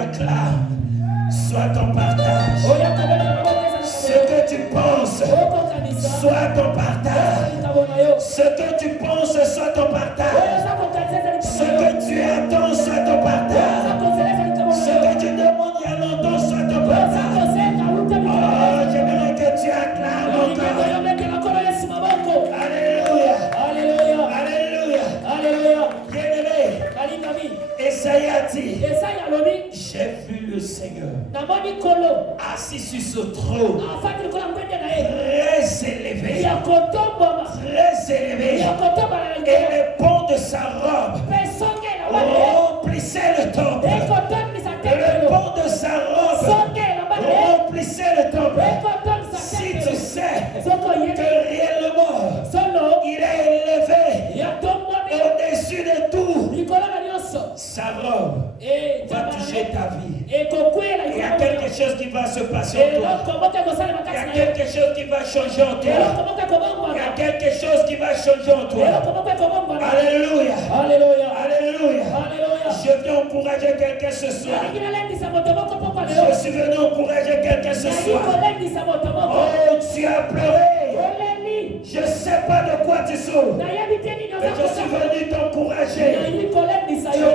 acclames soit ton partage. Ce que tu penses soit ton partage. Ce que tu penses soit ton partage. Ce que tu attends soit ton partage. Ce que tu demandes il y a longtemps soit ton partage. Oh, j'aimerais que tu acclames encore. Alléluia. Alléluia. Alléluia. Alléluia. Bien-aimé, Esaïe a dit, j'ai vu le Seigneur assis sur ce trône, très élevé, très élevé, et les pans de sa robe remplissaient le temple. Le pan de sa robe remplissait le temple. Si tu sais que réellement il est élevé au-dessus de tout, sa robe va toucher ta vie. Il y a quelque chose qui va se passer en toi. Il y a quelque chose qui va changer en toi. Il y a quelque chose qui va changer en toi. Alléluia. Alléluia. Alléluia. Je viens encourager quelqu'un ce soir. Je suis venu encourager quelqu'un ce soir. Oh, tu as pleuré. Je ne sais pas de quoi tu souffres. Mais je suis venu t'encourager.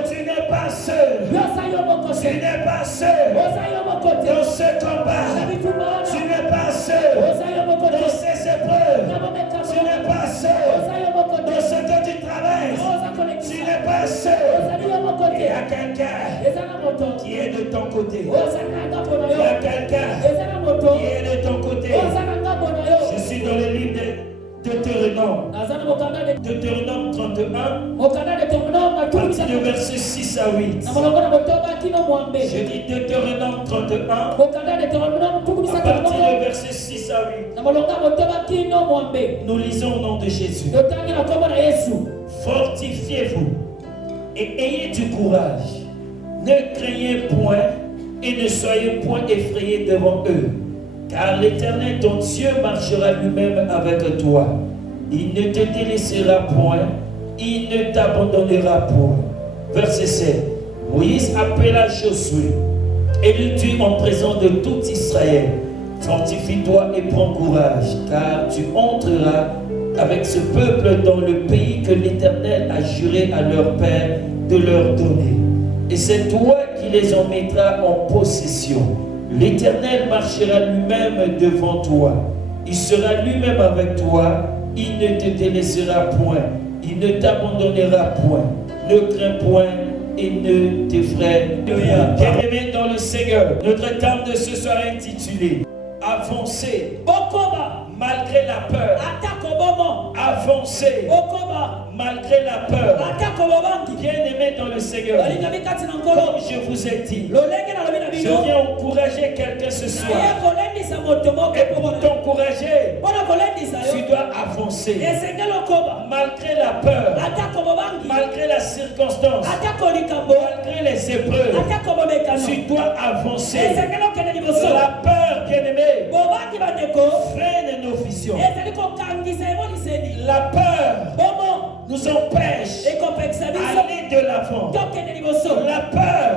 Tu n'es pas seul. Tu n'es pas seul dans ce combat. Tu n'es pas seul dans ces épreuves. Tu n'es pas seul dans ce que tu traverses. Tu n'es pas seul. Il y a quelqu'un qui est de ton côté. Il y a quelqu'un qui est de ton côté. Je suis dans le livre de Deutéronome. Deutéronome 31, à partir du verset 6 à 8. Je dis Deutéronome 31, à partir du verset 6 à 8. Nous lisons au nom de Jésus. Fortifiez-vous et ayez du courage. Ne craignez point et ne soyez point effrayés devant eux. Car l'Éternel, ton Dieu, marchera lui-même avec toi. Il ne te délaissera point, il ne t'abandonnera point. Verset 7. Moïse appela Josué et lui dit en présence de tout Israël, fortifie-toi et prends courage, car tu entreras avec ce peuple dans le pays que l'Éternel a juré à leur père de leur donner. Et c'est toi qui les en mettras en possession. L'Éternel marchera lui-même devant toi. Il sera lui-même avec toi. Il ne te délaissera point. Il ne t'abandonnera point. Ne crains point et ne t'effraie. Bien-aimé dans le Seigneur, notre thème de ce soir est intitulé Avancer malgré la peur. Avancer malgré la peur. Bien-aimé dans le Seigneur, comme je vous ai dit, je viens encourager quelqu'un ce soir. Et pour t'encourager, tu dois avancer. Malgré la peur, malgré la circonstance, malgré les épreuves, tu dois avancer. La peur, bien-aimé, freine nos visions. La peur nous empêche d'aller de l'avant. La peur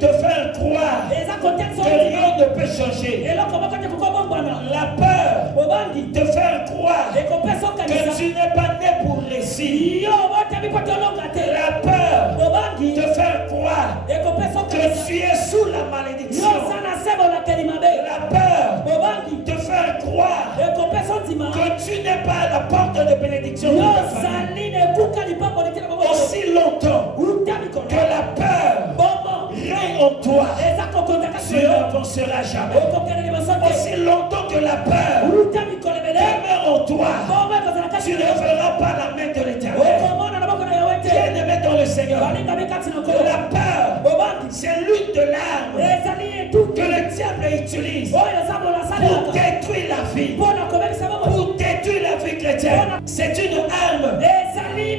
te faire croire que rien ne peut changer. La peur te faire croire que tu n'es pas né pour réussir. La peur te faire croire que tu es sous la malédiction. La peur te faire croire que tu n'es pas à la porte de bénédiction de ta famille. Aussi longtemps que la peur règne en toi, tu n'avanceras jamais. Aussi longtemps que la peur demeure en toi, tu ne verras pas la main de l'Éternel. Bien-aimé dans le Seigneur, la peur, c'est l'une de l'arme que le diable utilise pour détruire la vie, pour détruire la vie chrétienne. C'est une arme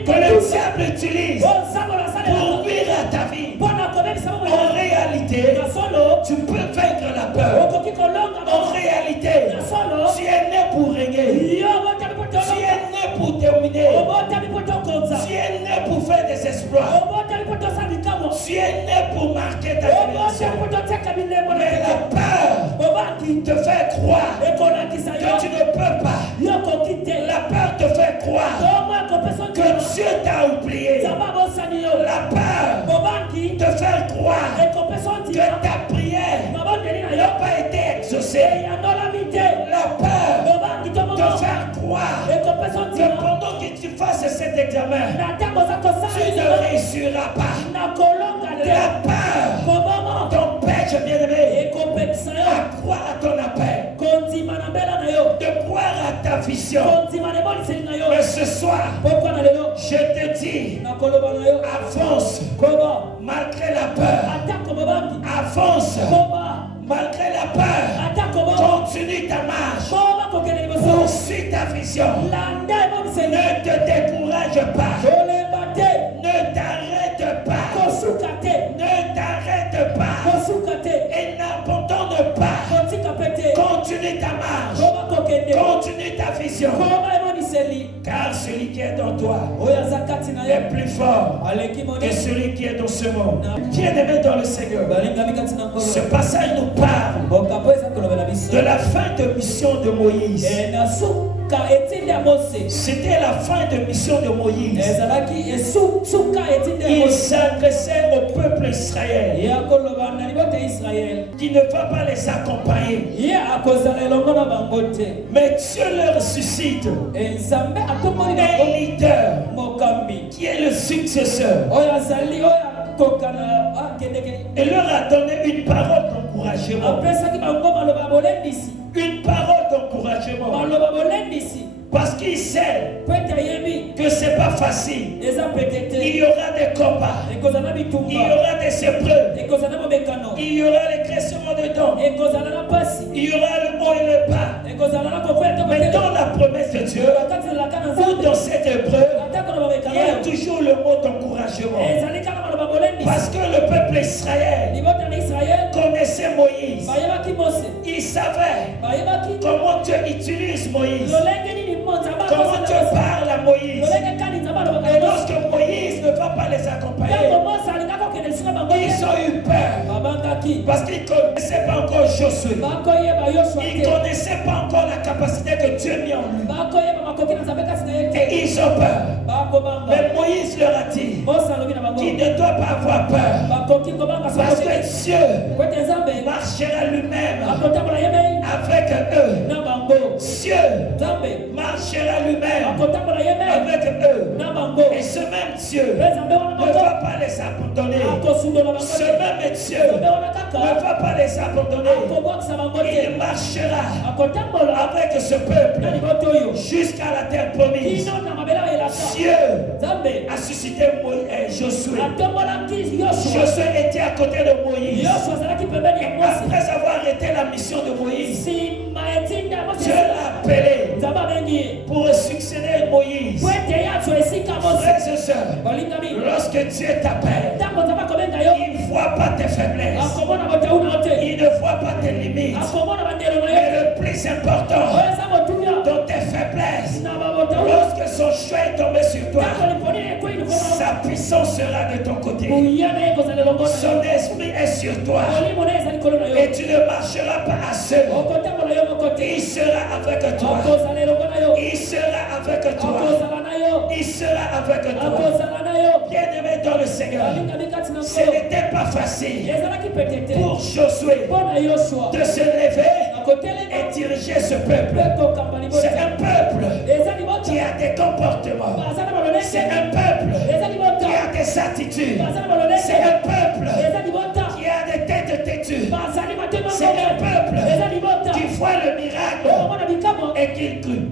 que le diable utilise pour nuire à ta vie. En réalité, tu peux vaincre la peur. En réalité, tu es né pour régner. Tu es né pour terminer. Tu es né pour faire des exploits. Tu es né pour marquer ta génération. Mais la peur te fait croire que tu ne peux pas. La peur te fait croire que Dieu t'a oublié. La peur te fait croire que ta prière n'a pas été exaucée. La peur te fait croire que pendant que tu fasses cet examen, tu ne réussiras pas. La peur t'empêche, bien-aimé, à croire à ton appel, de croire à ta vision. Mais ce soir, je te dis, avance malgré la peur. Avance malgré la peur. Continue ta marche. Poursuis ta vision. Ne te décourage pas. Ne t'arrête pas. Ne t'arrête pas. Et n'abandonne pas. Continue ta marche. Continue ta vision. Car celui qui est en toi est plus fort que celui qui est dans ce monde. Bien-aimé dans le Seigneur, ce passage nous parle de la fin de mission de Moïse. C'était la fin de mission de Moïse. Il s'adressait au peuple Israël qui ne va pas les accompagner. Mais Dieu leur suscite un leader qui est le successeur. Et leur a donné une parole d'encouragement. Une parole d'encouragement. Parce qu'il sait que c'est pas facile. Il y aura des combats. Il y aura des épreuves. Il y aura les cressements de dents. Il y aura le haut et le bas. Mais dans la promesse de Dieu, ou dans cette épreuve, il y a toujours le mot d'encouragement. Parce que le peuple Israël connaissait Moïse. Il savait comment Dieu utilise Moïse. Comment Dieu parle à Moïse. Et lorsque Moïse ne va pas les accompagner, ils ont eu peur. Parce qu'ils ne connaissaient pas encore Josué. Ils ne connaissaient pas encore la capacité que Dieu a mis en lui. Et ils ont peur. Mais Moïse leur a dit qu'il ne doit pas avoir peur. Parce que Dieu marchera lui-même avec eux. Dieu marchera lui-même avec eux. Et ce même Dieu ne va pas les abandonner. Ce même Dieu ne va pas les abandonner. Il marchera avec ce peuple jusqu'à la terre promise. Dieu a suscité Josué. Josué était à côté de Moïse. Et après avoir arrêté la mission de Moïse, Dieu l'a appelé pour succéder à Moïse. Frères et sœurs, lorsque Dieu t'appelle, il ne voit pas tes faiblesses. Il ne voit pas tes limites. Mais le plus important dans tes faiblesses, lorsque son choix est tombé sur toi, sa puissance sera de ton côté. Son esprit est sur toi. Et tu ne marcheras pas à seul. Il sera avec toi. Il sera avec toi. Il sera avec toi. Bien-aimé dans le Seigneur, ce n'était pas facile pour Josué de se lever et diriger ce peuple. C'est un peuple qui a des comportements. C'est un peuple qui a des attitudes. C'est un peuple qui a des têtes têtues. C'est un peuple qui voit le miracle et qui crut.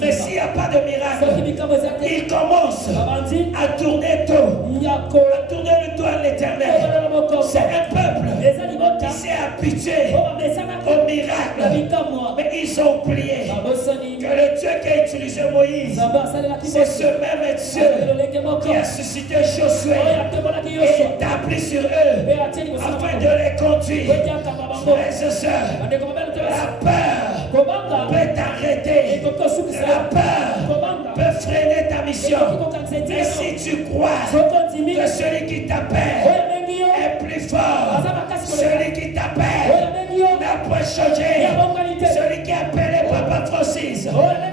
Mais s'il n'y a pas de miracle, il commence à tourner le dos à l'Éternel. C'est un peuple qui s'est habitué au miracle. Mais ils ont oublié que le Dieu qui a utilisé Moïse, c'est ce même Dieu qui a suscité Josué et établi sur eux afin de les conduire. Frères et sœurs, la peur peut t'arrêter. La peur peut freiner ta mission. Mais si tu crois que celui qui t'appelle est plus fort, celui qui t'appelle changé. Celui qui a appelé Papa Francis.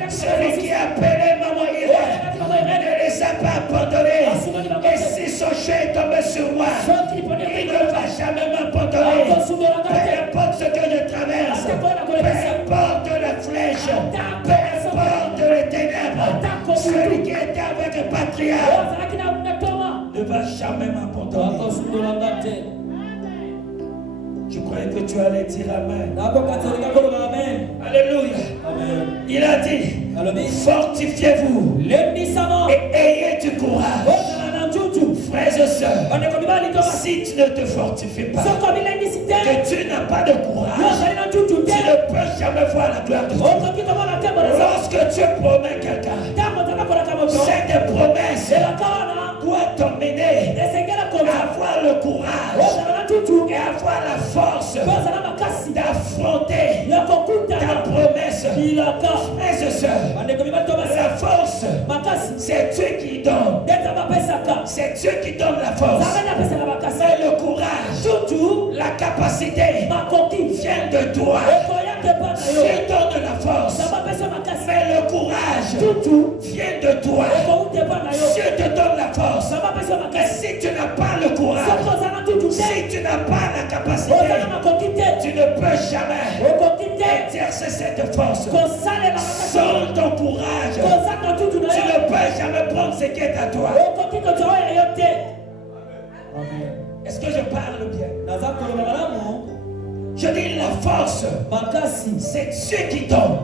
Celui qui a appelé Maman Irène. Ne les a pas abandonnés. Et si son chien est tombé sur moi, il ne va jamais m'abandonner. Peu importe ce que je traverse. Peu importe la flèche. Peu importe les ténèbres. Celui qui était avec le patriarche ne va jamais m'abandonner. Je croyais que tu allais dire Amen. Alléluia. Amen. Il a dit, fortifiez-vous et ayez du courage. Frères et sœurs, si tu ne te fortifies pas, que tu n'as pas de courage, tu ne peux jamais voir la gloire de Dieu. Lorsque tu promets quelqu'un, cette promesse doit t'emmener à avoir le courage et avoir la force d'affronter ta promesse. Frères et sœurs, la force, c'est Dieu qui donne. C'est Dieu qui donne la force. Mais le courage, la capacité vient de toi. Dieu donne la force. Mais le courage vient de toi. Dieu te donne la force. Mais si tu n'as pas le courage, si tu n'as pas la capacité, tu ne peux jamais exercer cette force. Sans ton courage, tu ne peux jamais prendre ce qui est à toi. Est-ce que je parle bien? Je dis la force, c'est Dieu qui donne.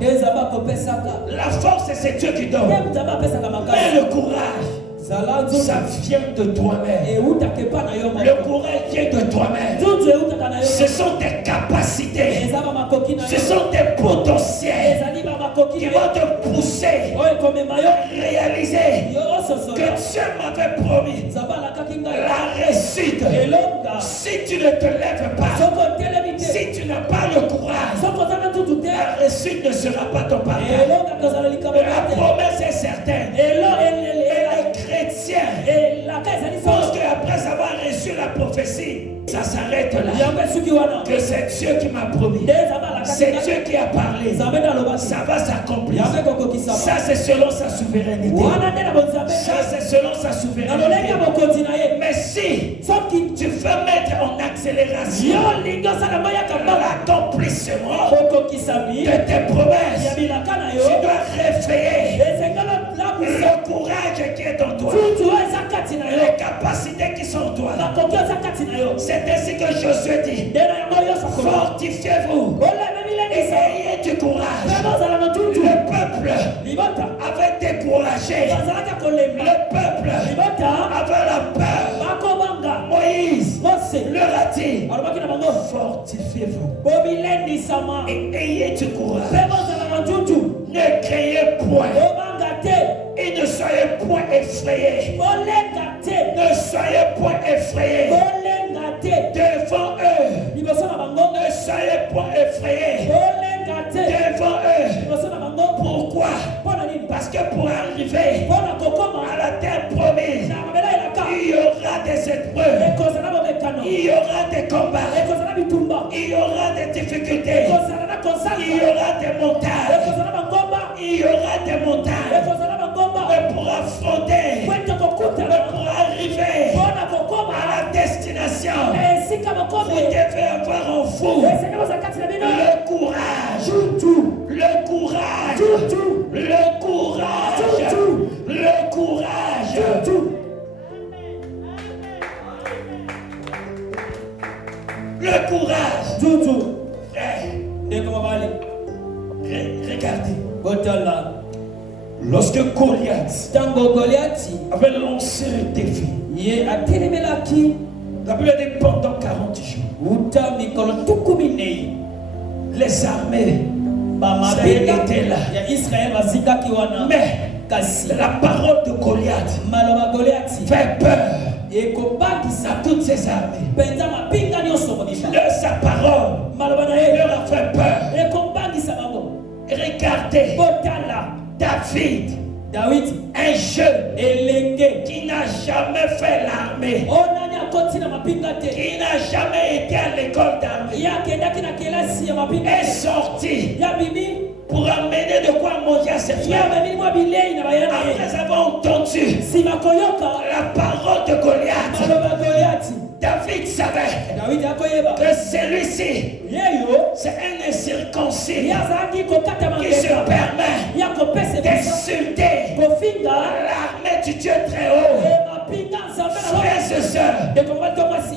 La force, c'est Dieu qui donne. Mais le courage, ça vient de toi-même. Le courage vient de toi-même. Ce sont tes capacités. Ce sont tes potentiels qui vont te pousser à réaliser que Dieu m'avait promis la réussite. Si tu ne te lèves pas, si tu n'as pas le courage, la réussite ne sera pas ton partage. La promesse est certaine. Et les chrétiens pensent qu'après avoir reçu la prophétie, ça s'arrête là. Que c'est Dieu qui m'a promis. C'est Dieu qui a parlé. Ça va s'accomplir. Ça c'est selon sa souveraineté. Ça c'est selon sa souveraineté. Mais si tu veux mettre en accélération l'accomplissement de tes promesses, tu dois réveiller le courage qui est en toi, les capacités qui sont en toi. C'est ainsi que Josué dit, fortifiez-vous et ayez du courage. Le peuple avait découragé. Le peuple avait la peur. Moïse leur a dit, fortifiez-vous et ayez du courage. Ne craiez point et ne soyez point effrayés. Ne soyez point effrayés devant eux. Ne soyez point effrayés devant eux. Pourquoi? Parce que pour arriver à la terre promise, il y aura des épreuves, il y aura des combats, il y aura des difficultés, il y aura des montagnes, il y aura des montagnes. Mais pour affronter, pour arriver à la destination, vous devez avoir en vous le courage, le courage, le courage, le courage. Le courage. Regardez. Lorsque Goliath avait lancé le défi, la Bible dit pendant 40 jours, les armées étaient là. Mais la parole de Goliath fait peur à toutes ces armées. Sa parole leur a fait peur. Regardez David, un jeune qui n'a jamais fait l'armée, qui n'a jamais été à l'école d'armée, est sorti pour amener de quoi manger à ses frères. Après avoir entendu la parole de Goliath, David savait que celui-ci, c'est un incirconcis qui se permet d'insulter l'armée du Dieu très haut. Frères et sœurs,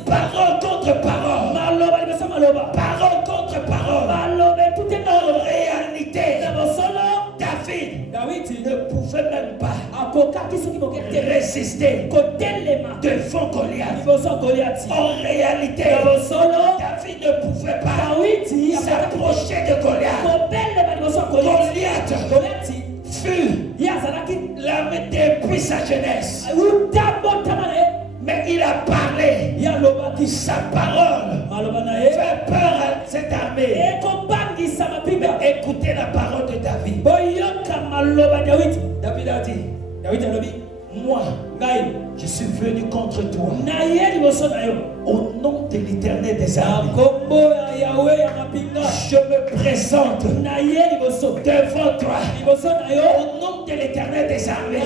parole contre parole, parole contre parole. En réalité, David ne pouvait même pas résister devant Goliath. En réalité, David ne pouvait pas s'approcher de Goliath. Goliath fut l'armée depuis sa jeunesse. Mais il a parlé. Sa parole fait peur à cette armée. Mais écoutez la parole de David. David a dit, moi, je suis venu contre toi au nom de l'Éternel des armées. Je me présente devant toi au nom de l'Éternel des armées.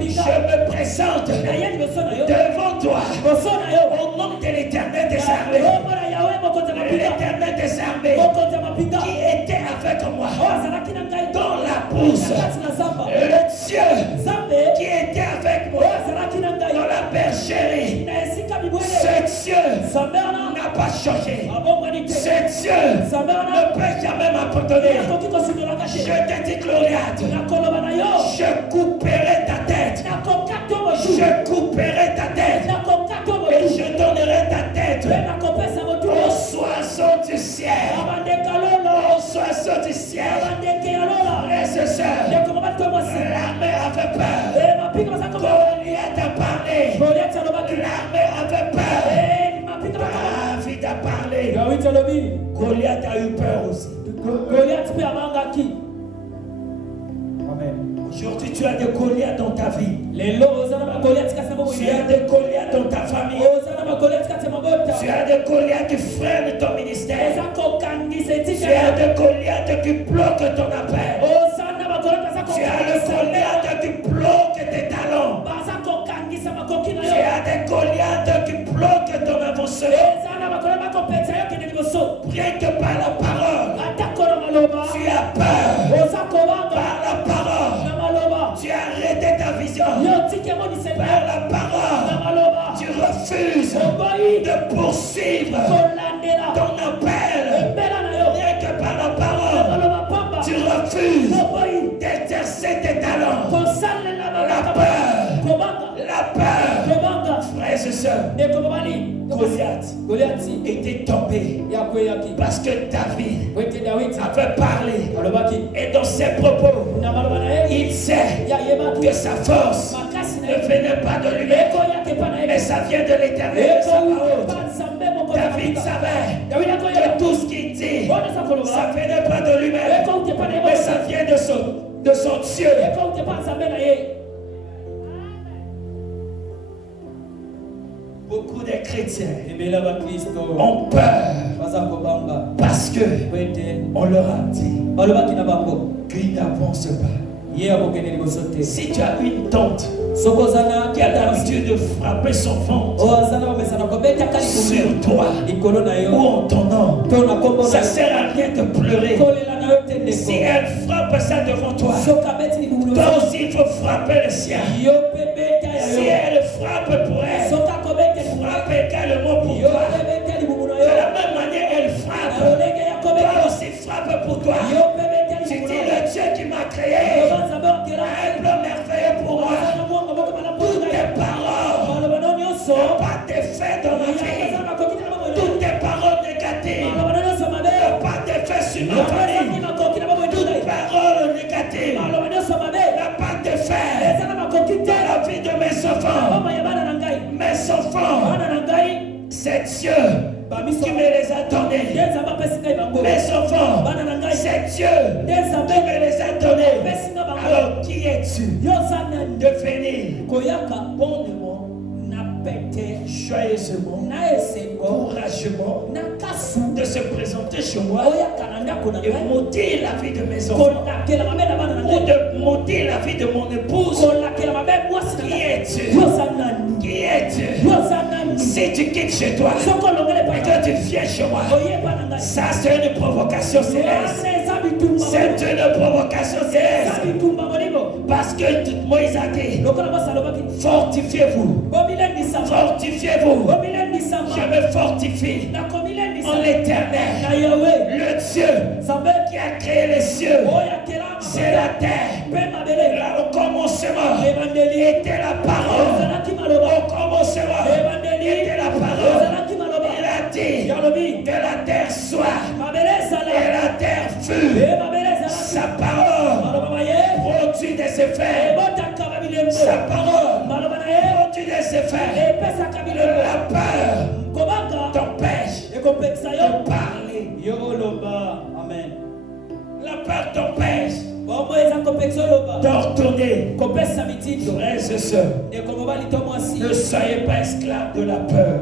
Je me présente devant toi au nom de l'Éternel des armées. L'Éternel des armées qui était avec moi dans la bourse. Le Dieu qui était avec moi dans la bergerie. Ce Dieu n'a pas changé. Ce Dieu ne peut jamais m'abandonner. Je te dis, Goliath, je couperai ta tête. Je couperai ta tête. Et je donnerai ta tête aux soissons du ciel. Aux soissons du ciel. Frères et sœurs, l'armée avait peur. Goliath a parlé. L'armée avait peur. David a parlé. Goliath a eu peur aussi. Aujourd'hui, tu as des Goliaths dans ta vie. Tu as des Goliaths dans ta famille. Tu as des Goliaths qui freinent ton ministère. Tu as des Goliaths qui bloquent ton appel. Tu as des Goliaths qui bloquent tes talents. Tu as des Goliaths qui bloquent ton avancement. Rien que par la parole, tu as peur. Par la parole, tu as arrêté ta vision. Par la parole, tu refuses de poursuivre ton appel. Rien que par la parole, tu refuses d'exercer tes talents. La peur, frères et sœurs, Goliath était tombé parce que David avait parlé. Et dans ses propos, il sait que sa force ne venait pas de lui, mais ça vient de l'Éternel. David savait que tout ce qu'il dit, ça ne venait pas de lui-même, mais ça vient de son Dieu. Beaucoup de chrétiens ont peur parce que on leur a dit qu'ils n'avancent pas. Si tu as une tante qui a l'habitude de frapper son ventre sur toi ou en ton nom, ça ne sert à rien de pleurer. Si elle frappe ça devant toi, toi aussi il faut frapper le sien. Si elle frappe pour elle, frappe également pour toi. De la même manière, elle frappe. Toi aussi frappe pour toi. Tu dis le Dieu qui m'a créé a un plan merveilleux pour moi. Toutes tes paroles n'ont pas d'effet dans ma vie. Toutes tes paroles négatives n'ont pas d'effet sur ma famille. Toutes paroles négatives n'ont pas d'effet dans la vie de mes enfants. Mes enfants, c'est Dieu qui me les a donnés. Mes enfants, c'est Dieu qui me les a donnés. Alors qui es-tu de venir bon de moi? couragement de se présenter chez moi et maudire la vie de mes enfants ou de maudire la vie de mon épouse. Qui es-tu? Qui es-tu? Si tu quittes chez toi et que tu viens chez moi, ça c'est une provocation céleste. C'est une provocation céleste. Parce que Moïse a dit, fortifiez-vous. Fortifiez-vous. Je me fortifie en l'Éternel, le Dieu qui a créé les cieux, c'est la terre. Là, au commencement était la parole. Au commencement était la parole. Il a dit que la terre soit et la terre fut. Sa parole produit des effets. Sa parole produit des effets. La peur t'empêche de parler. Amen. La peur t'empêche d'ordonner. Frères et sœurs, ne soyez pas esclaves de la peur.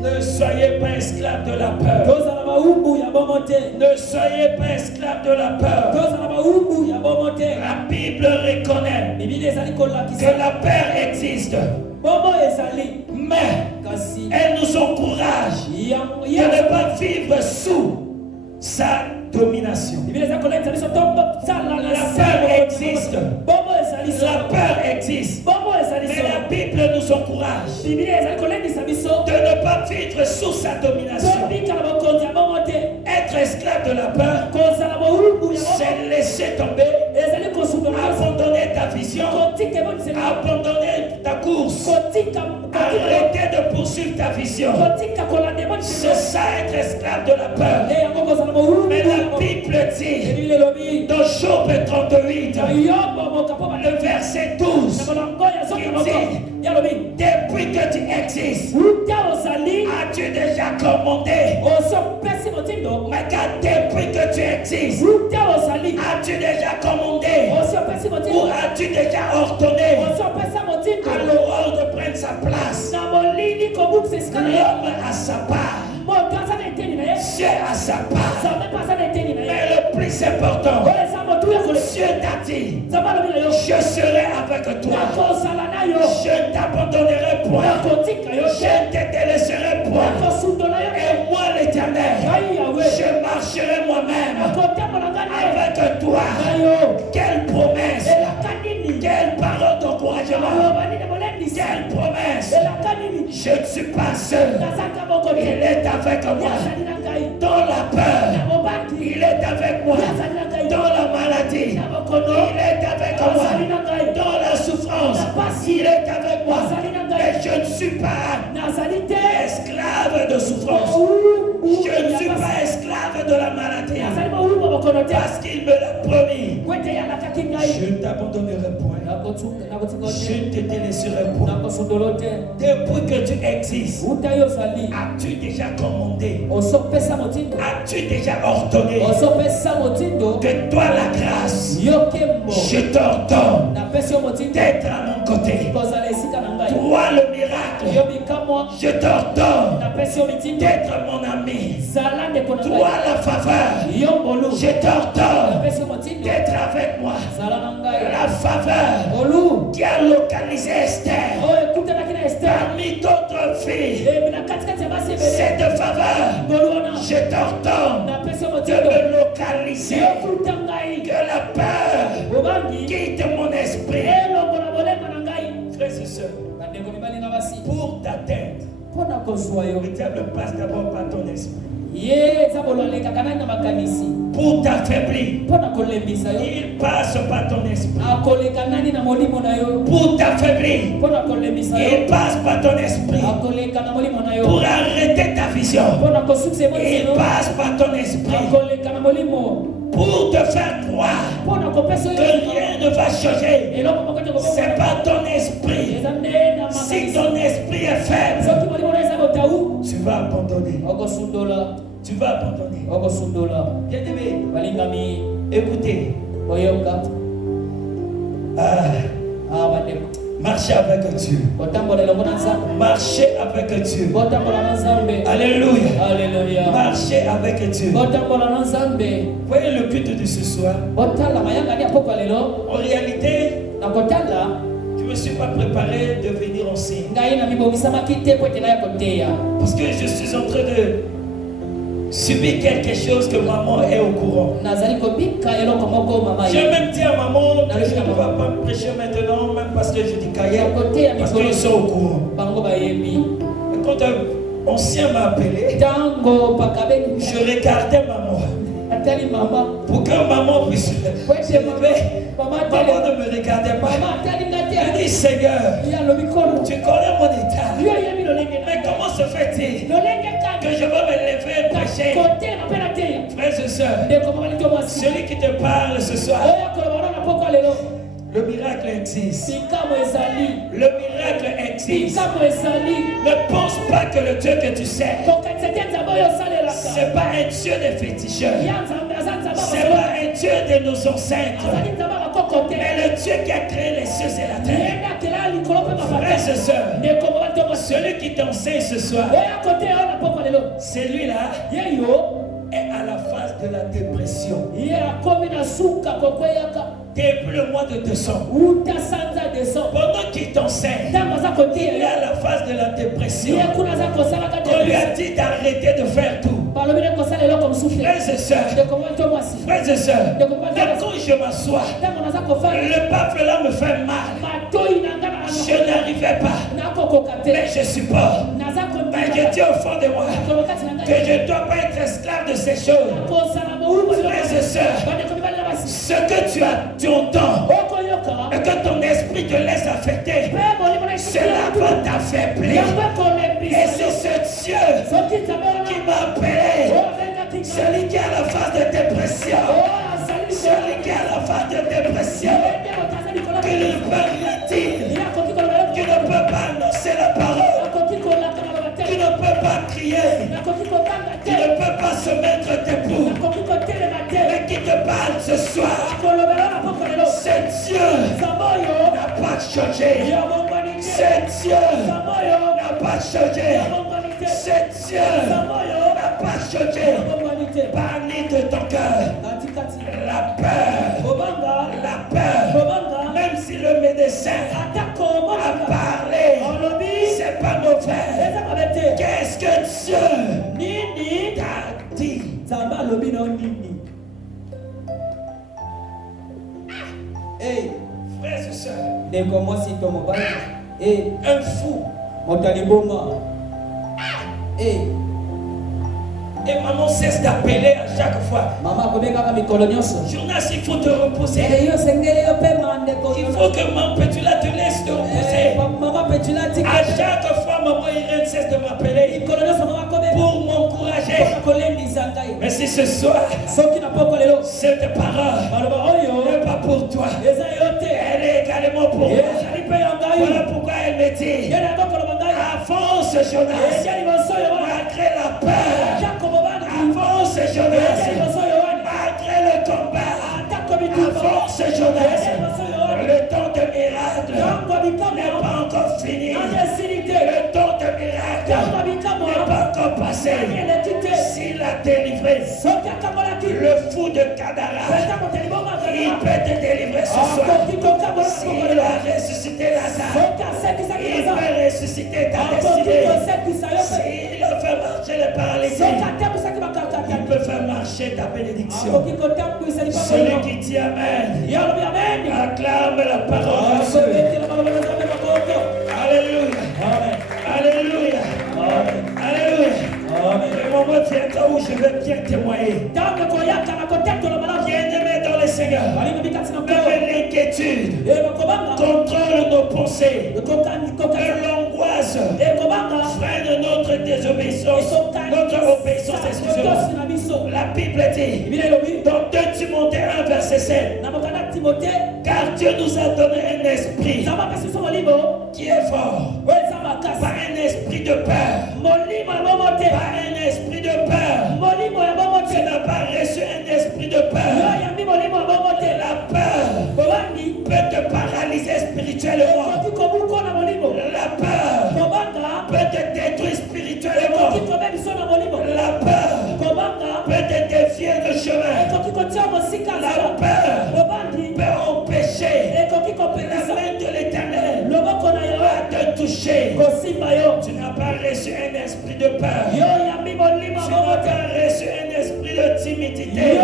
Ne soyez pas esclaves de la peur. Ne soyez pas esclaves de la peur. La Bible reconnaît que la peur existe. Mais elle nous encourage de ne pas vivre sous sa domination. La peur existe. La peur existe. Mais la Bible nous encourage de ne pas vivre sous sa domination. Être esclave de la peur, c'est laisser tomber, abandonner ta vision, abandonner ta course, arrêter de poursuivre ta vision. C'est ça être esclave de la peur. Mais la Bible dit, dans Job 38, le verset 12, il dit, depuis que tu existes, as-tu déjà commandé? Mais depuis que tu existes, as-tu déjà commandé? Ou as-tu déjà ordonné à l'aurore de prendre sa place? L'homme a sa part. Dieu a sa part. Mais le plus important, Dieu t'a dit, je serai avec toi. Je ne t'abandonnerai point. Je ne te délaisserai point. Et moi l'Éternel, je marcherai moi-même avec toi. Quelle promesse! Quelle parole d'encouragement! Quelle promesse! Je ne suis pas seul. Il est avec moi. Dans la peur, il est avec moi. Dans la maladie, il est avec moi. Dans la souffrance, il est avec moi. Mais je ne suis pas esclave de souffrance. Je ne suis pas esclave de la maladie. Parce qu'il me l'a promis. Je ne t'abandonnerai point. Je ne te délaisserai point. Depuis que tu existes, as-tu déjà commandé? As-tu déjà ordonné que toi la grâce, je t'ordonne d'être à mon côté? Toi le miracle, je t'ordonne d'être mon ami. Toi la faveur, je t'ordonne d'être avec moi. La faveur qui a localisé Esther parmi d'autres filles. Cette faveur, je t'ordonne de me localiser. Que la peur quitte mon esprit. Frères et sœurs, pour t'atteindre, le diable passe d'abord par ton esprit. Pour t'affaiblir, il passe par ton esprit. Pour t'affaiblir, il passe par ton esprit. Pour arrêter ta vision, il passe par ton esprit. Pour te faire croire que rien ne va changer, c'est pas ton esprit. Si ton esprit est faible, tu vas abandonner. Tu vas abandonner. Bien-aimé, écoutez. Marchez avec Dieu. Marchez avec Dieu. Alléluia. Alléluia. Marchez avec Dieu. Voyez le culte de ce soir. En réalité, je ne me suis pas préparé de venir enseigner. Parce que je suis en train de subir quelque chose que maman est au courant. J'ai même dit à maman que je ne vais pas prêcher maintenant, même parce que je dis Kaya, parce qu'ils sont au courant. Et quand un ancien m'a appelé, je regardais maman. Pour que maman puisse se lever. Maman ne me regardait pas. Elle dit Seigneur, tu connais mon état. Mais comment se fait-il que je vais me lever et prêcher? Frères et sœurs, celui qui te parle ce soir, le miracle existe. Le miracle existe. Ne pense pas que le Dieu que tu sais, c'est pas un Dieu de féticheurs. C'est pas un Dieu de nos ancêtres. Mais le Dieu qui a créé les cieux et la terre. Frères et sœurs, celui qui t'enseigne ce soir, celui-là est à la phase de la dépression. Depuis le mois de décembre, pendant qu'il t'enseigne, il est à la phase de la dépression. On lui a dit d'arrêter de faire tout. Frères et sœurs, quand je m'assois, le peuple là me fait mal. Je n'arrivais pas, mais je supporte. Mais je dis au fond de moi que je ne dois pas être esclave de ces choses. Frères et sœurs, ce que tu entends et que ton esprit te laisse affecter, cela va t'affaiblir. Et c'est ce Dieu qui m'a appelé, celui qui a la phase de dépression, celui qui a la phase de dépression, qui ne peut rien dire, qui ne peut pas annoncer la parole, qui ne peut pas crier, qui ne peut pas se mettre debout, mais qui te parle ce soir. C'est Dieu n'a pas changé. C'est Dieu n'a pas changé. C'est Dieu n'a pas changé. Bannis de ton cœur la peur. Même si le médecin a parlé, c'est pas mauvais. Qu'est-ce que Dieu t'a dit? Hey, frères et sœurs, un fou. Et maman cesse d'appeler à chaque fois. Jonas, il faut te reposer. Il faut que maman Petula te laisse te reposer. À chaque fois, maman Irène cesse de m'appeler pour m'encourager. Mais si ce soir, cette parole n'est pas pour toi, elle est également pour moi. Voilà pourquoi elle me dit, avance Jonas, malgré la peur. Avance Jonas, malgré le combat. Avance Jonas, le temps de miracle n'est pas encore fini. Le temps de miracle n'est pas encore passé. S'il a délivré le fou de Gadara, il peut te délivrer ce soir. S'il a ressuscité Lazare, il peut ressusciter ta destinée. S'il a fait marcher les paralytiques, il peut faire marcher ta bénédiction. Celui qui dit Amen, acclame la parole. Alléluia. Alléluia. Alléluia. Le moment viendra où je vais bien témoigner. Bien-aimé dans le Seigneur, même l'inquiétude contrôle nos pensées, et l'angoisse freine notre désobéissance, notre obéissance, excusez-moi. La Bible dit dans 2 Timothée 1 verset 7, car Dieu nous a donné un esprit qui est fort, pas un esprit de peur, pas un esprit de peur. Tu n'as pas reçu un esprit de peur. La peur peut te paralyser spirituellement. touché. Tu n'as pas reçu un esprit de peur. Tu n'as pas reçu un esprit de timidité. Mais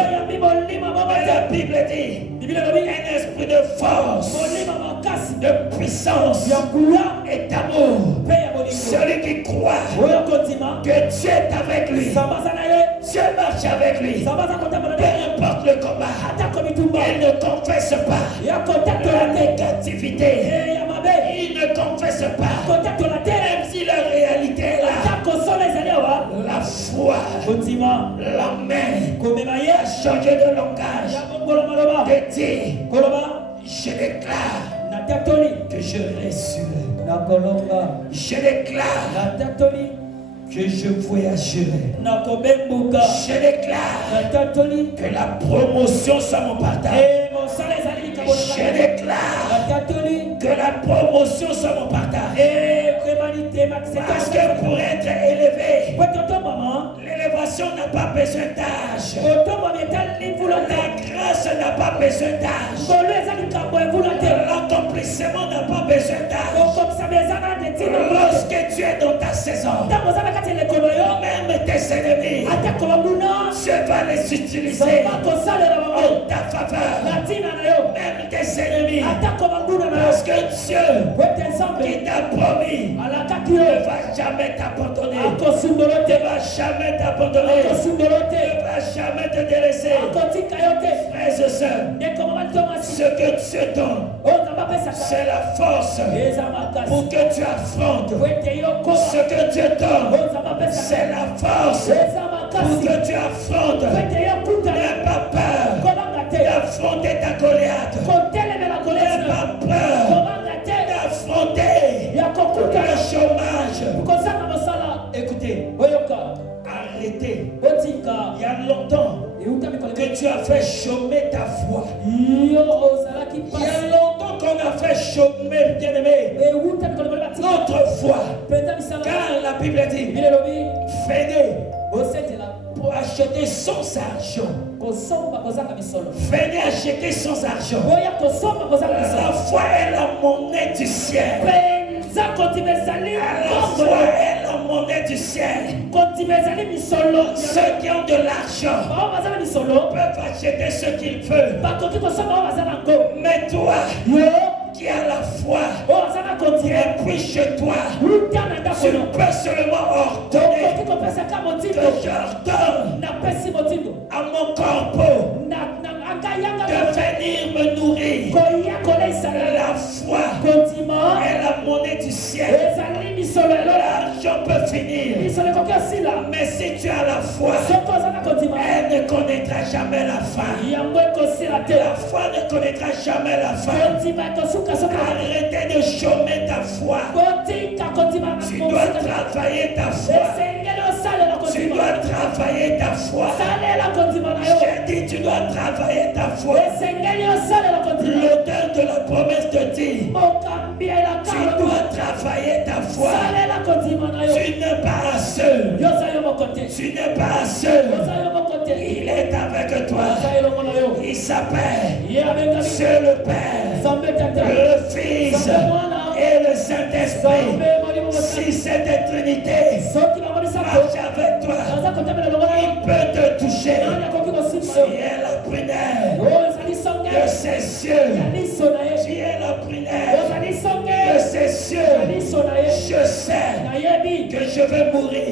la Bible dit un esprit de force, de puissance et d'amour. Celui qui croit que Dieu est avec lui, Dieu marche avec lui, peu importe le combat, il ne confesse pas la négativité, il ne confesse pas, même si la réalité est là. La foi, la main a changé de langage, de dire, je déclare que je ressuscite. Je déclare que je voyagerai. Je déclare que la promotion soit mon partage. Je déclare que la promotion soit mon partage. Parce que pour être élevé, l'élévation n'a pas besoin d'âge. La grâce n'a pas besoin d'âge. L'accomplissement n'a pas besoin d'âge. Lorsque tu es dans ta saison, même tes ennemis, Dieu va les utiliser en ta faveur. Même tes ennemis, parce que Dieu qui t'a promis ne va jamais t'abandonner, ne va jamais t'abandonner, ne va jamais te délaisser. Frères et sœurs, ce que Dieu donne, c'est la force pour que tu affrontes. Ce que Dieu donne, c'est la force pour que tu affrontes. N'aie pas peur d'affronter ta Goliath. N'aie pas peur d'affronter le chômage. Écoutez, arrêtez. Il y a longtemps que tu as fait chômer ta foi. Il y a longtemps qu'on a fait chômer, bien-aimé, notre foi. Car la Bible dit, venez pour acheter sans argent. Venez acheter sans argent. La foi est la monnaie du ciel. La foi est la monnaie du ciel. Ceux qui ont de l'argent peuvent acheter ce qu'ils veulent. Mais toi, qui as la foi, qui est pris chez toi, tu peux seulement ordonner que j'ordonne à mon corps de venir me nourrir. La foi est la monnaie du ciel. L'argent peut finir, mais si tu as la foi, elle ne connaîtra jamais la fin. La foi ne connaîtra jamais la fin. Arrêtez de chômer ta foi. Tu dois travailler ta foi. Tu dois travailler ta foi. J'ai dit tu dois travailler ta foi. L'auteur de la promesse te dit, tu dois travailler ta foi. Tu n'es pas seul. Tu n'es pas seul. Il est avec toi. Il s'appelle Dieu le Père, le Fils et le Saint-Esprit. Si cette Trinité marche avec toi, il peut te toucher. Tu es la prunelle de ses yeux. Tu es la prunelle de ses yeux. Je sais que je vais mourir.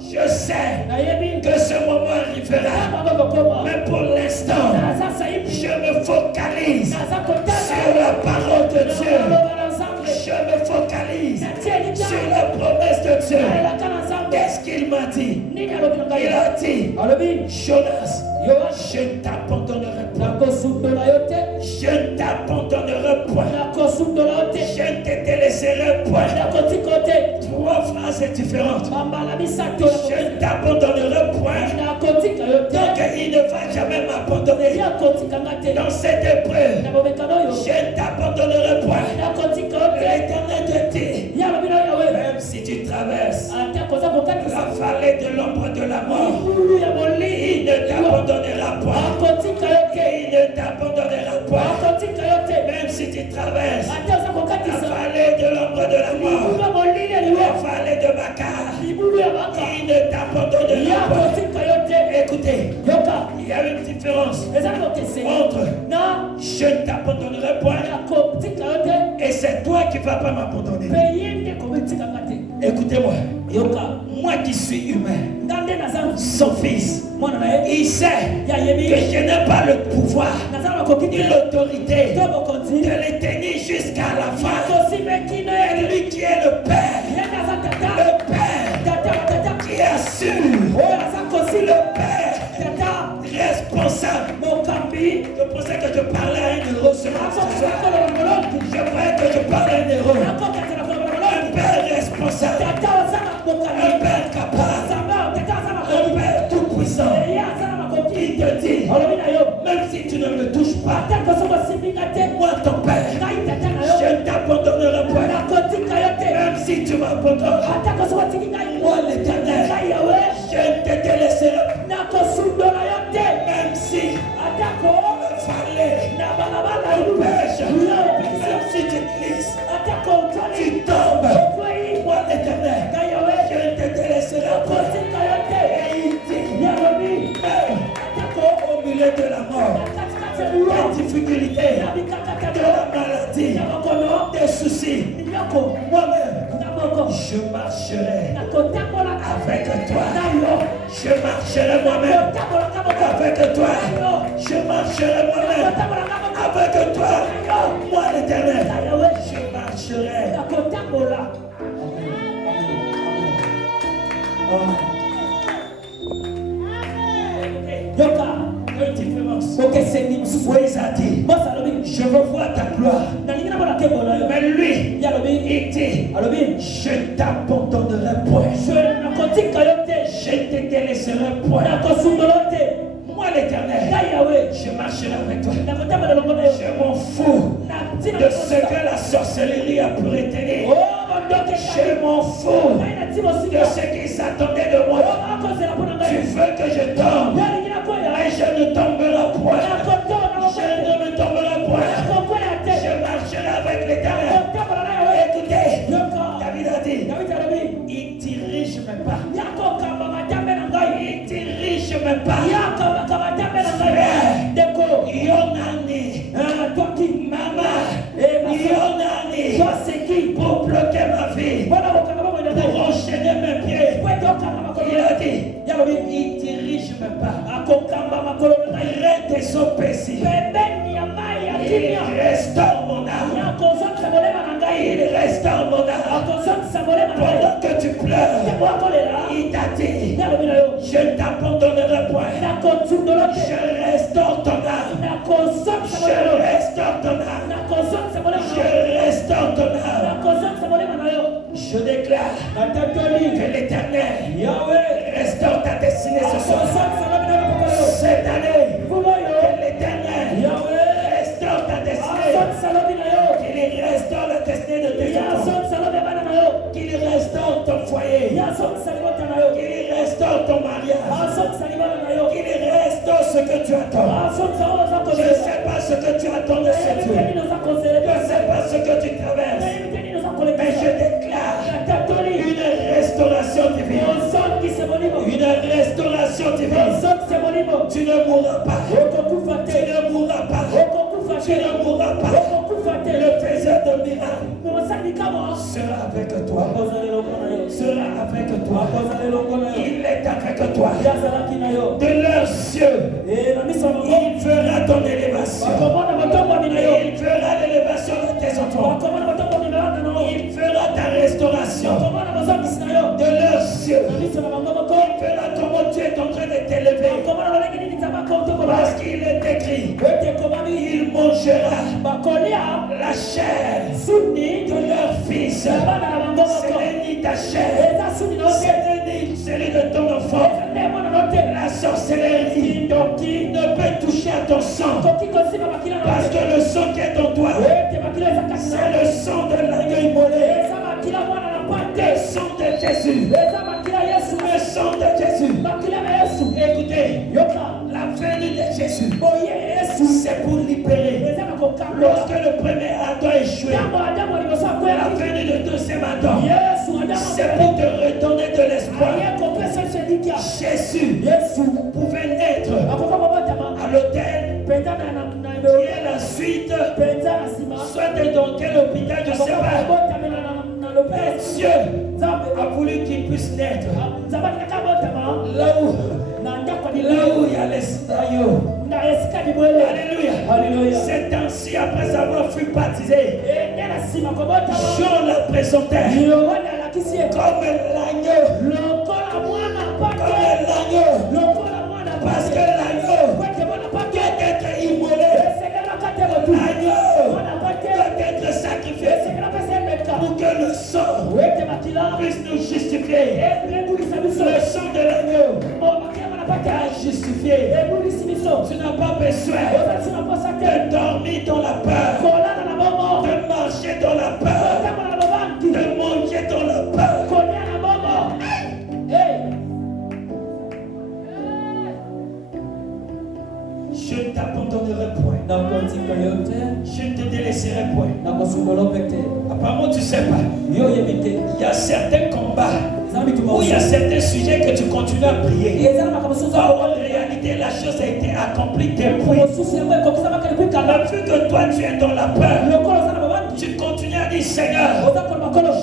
Je sais que ce moment arrivera. Mais pour l'instant, je me focalise sur la parole de Dieu. Je me focalise sur la promesse de Dieu. Qu'est-ce qu'il m'a dit? Il a dit, Jonas, je ne t'abandonnerai point. Je ne t'abandonnerai point. Je ne te délaisserai point. Trois phrases différentes. Je ne t'abandonnerai point. Donc il ne va jamais m'abandonner. Dans cette épreuve, je ne t'abandonnerai point. L'Éternel te dit, même si tu traverses la vallée de l'ombre de la mort, il ne t'abandonnera pas. Il ne t'abandonnera pas. Même si tu traverses la vallée de l'ombre de la c'est toi qui ne vas pas m'abandonner. Écoutez-moi. Moi qui suis humain, son fils, il sait que je n'ai pas le pouvoir ni l'autorité de les tenir jusqu'à la fin. Et lui qui est le Père qui assure, le Père responsable. Je pensais que je parlais à un héros ce soir. Je croyais que je parlais à un héros. Un Père responsable, un Père capable, un Père tout puissant. Il te dit, même si tu ne me touches pas, moi ton Père, je ne t'abandonnerai pas. Même si tu m'abandonnes, moi l'Éternel, je ne te délaisserai pas. Même si il fallait un pêche, même si tu glisses, tu tombes, moi l'Éternel, je ne te délaisserai pas. Et il dit, au milieu de la mort, des difficultés, de la maladie, des soucis, moi-même, je marcherai avec toi. Je marcherai moi-même avec toi. Je marcherai moi-même avec toi. Moi l'Éternel, je marcherai. Une différence. Moïse a dit, je veux voir ta gloire. Mais lui, il dit, je ne t'abandonnerai point. Je ne te délaisserai point. Moi l'Éternel, je marcherai avec toi. Je m'en fous de ce que la sorcellerie a pu retenir. Je m'en fous de ce qu'ils s'attendaient de moi. Tu veux que je tombe, mais je ne tomberai point. Je ne me tomberai point. Je marcherai avec l'Éternel. Écoutez, David a dit, il dirige mes pas. Il dirige mes pas. Yonani, Mama, Yonani, pour bloquer ma vie, pour enchaîner mes pieds. Il a dit, il dirige mes pas. Il reste péché. Il restaure mon âme. Il restaure mon âme. Pendant que tu pleures, il t'a dit, je ne t'abandonnerai point. Je restaure ton âme. Je restaure ton âme. Je restaure ton âme. Je déclare que l'Éternel restaure ta destinée ce soir. Cette année, que l'Éternel restaure ta destinée. Qu'il restaure la destinée de tes enfants. Qu'il restaure ton foyer. Qu'il restaure ton mariage. Qu'il restaure ce que tu attends. Je ne sais pas ce que tu attends de ce Dieu. Je ne sais pas ce que tu traverses. Mais je déclare une restauration divine. Une restauration divine. Tu ne mourras pas. Tu ne mourras pas. Tu ne mourras pas. Le faiseur de miracles sera avec toi. Sera avec toi. Il est avec toi. De leurs cieux, il fera ton élévation. Il fera l'élévation de tes enfants. Il fera ta restauration. De leurs cieux, il fera comment tu es en train de t'élever. Parce qu'il est écrit, il mangera la chair de leur fils. Ce n'est ni ta chair, ce n'est ni celui de ton enfant. La sorcellerie ne peut toucher à ton sang. Parce que le sang qui est en toi, c'est le sang de l'agneau immolé. Le sang de Jésus. Le sang de Jésus. Écoutez, la venue de Jésus, c'est pour libérer. Lorsque le premier Adam a échoué, la venue de deuxième Adam, c'est pour te redonner de l'espoir. Jésus pouvait naître à l'autel, et la suite, soit de dans quel hôpital, je ne sais pas. Et Dieu a voulu qu'il puisse naître. Là où il y a les scénarios. Alléluia. C'est ainsi, après avoir fui baptisé, Jean la présentait comme l'agneau. Parce que l'agneau doit être immolé. L'agneau doit être sacrifié pour que le sang puisse nous justifier. Le sang de l'agneau t'a justifié. Tu n'as pas besoin de dormir dans la peur, de marcher dans la peur, de manger dans la peur. Je ne t'abandonnerai point. Je ne te délaisserai point. Apparemment, tu ne sais pas. Il y a certains combats où il y a certains sujets que tu continues à prier. En réalité, la chose a été accomplie depuis. Mais vu que toi, tu es dans la peur, tu continues à dire Seigneur,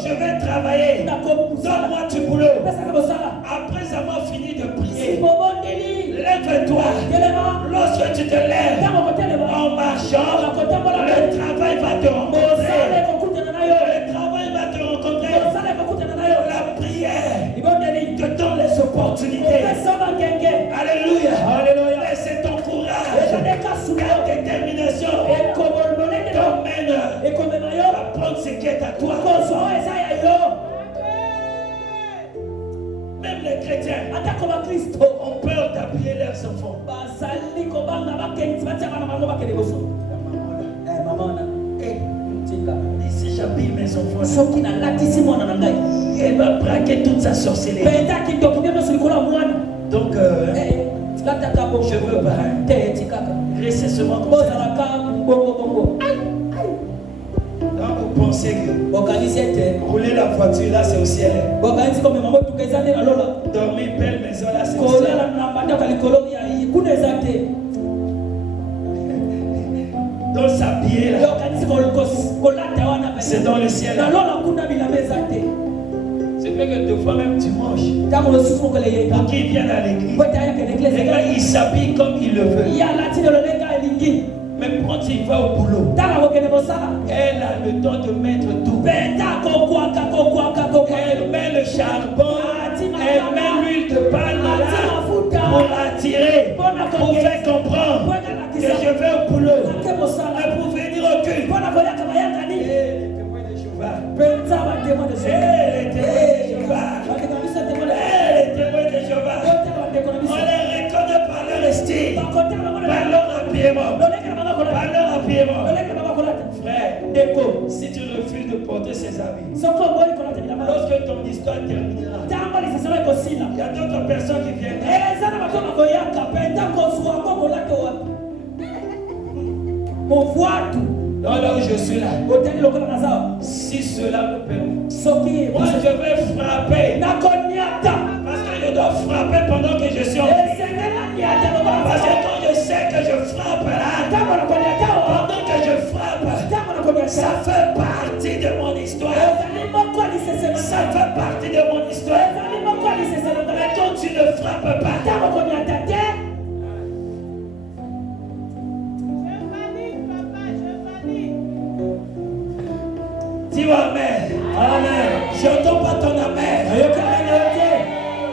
je vais travailler. Donne-moi du boulot. Après avoir fini de prier, lève-toi. Lorsque tu te lèves en marchant, le travail va te rencontrer. Le travail va te rencontrer. La prière te donne les opportunités. Alléluia. Et c'est ton courage, ta détermination t'emmène à prendre ce qui est à toi. Même les chrétiens ont peur d'appuyer leurs enfants. Si j'habille mes enfants, elle va braquer toute sa sorcellerie. Donc, je veux pas. Restez seulement comme ça. Quand vous pensez que rouler la voiture là c'est au ciel, dormir belle maison là c'est au ciel. Donc s'habiller là c'est dans le ciel. C'est vrai que deux fois même dimanche, pour qu'ils viennent à l'église, les gars ils s'habillent comme ils le veulent. Même quand il va au boulot, elle a le temps de mettre tout. Elle met le charbon, elle met l'huile de palme là pour attirer, pour faire comprendre que je vais au boulot, pour venir au culte. Les témoins de Jéhovah. Les témoins de Jéhovah. On les reconnaît par leur estime, par leur habillement. Frère, si tu refuses de porter ces habits, lorsque ton histoire terminera, il y a d'autres personnes qui viennent. Dans là où je suis là, si cela me permet, moi je vais frapper. Parce que je dois frapper pendant que je suis en vie. Parce que quand je sais que je frappe là, pendant que je frappe, ça fait partie de mon histoire. Ça fait partie de mon histoire. Mais quand tu ne frappes pas, dis-moi amen. Amen. J'entends pas ton amen.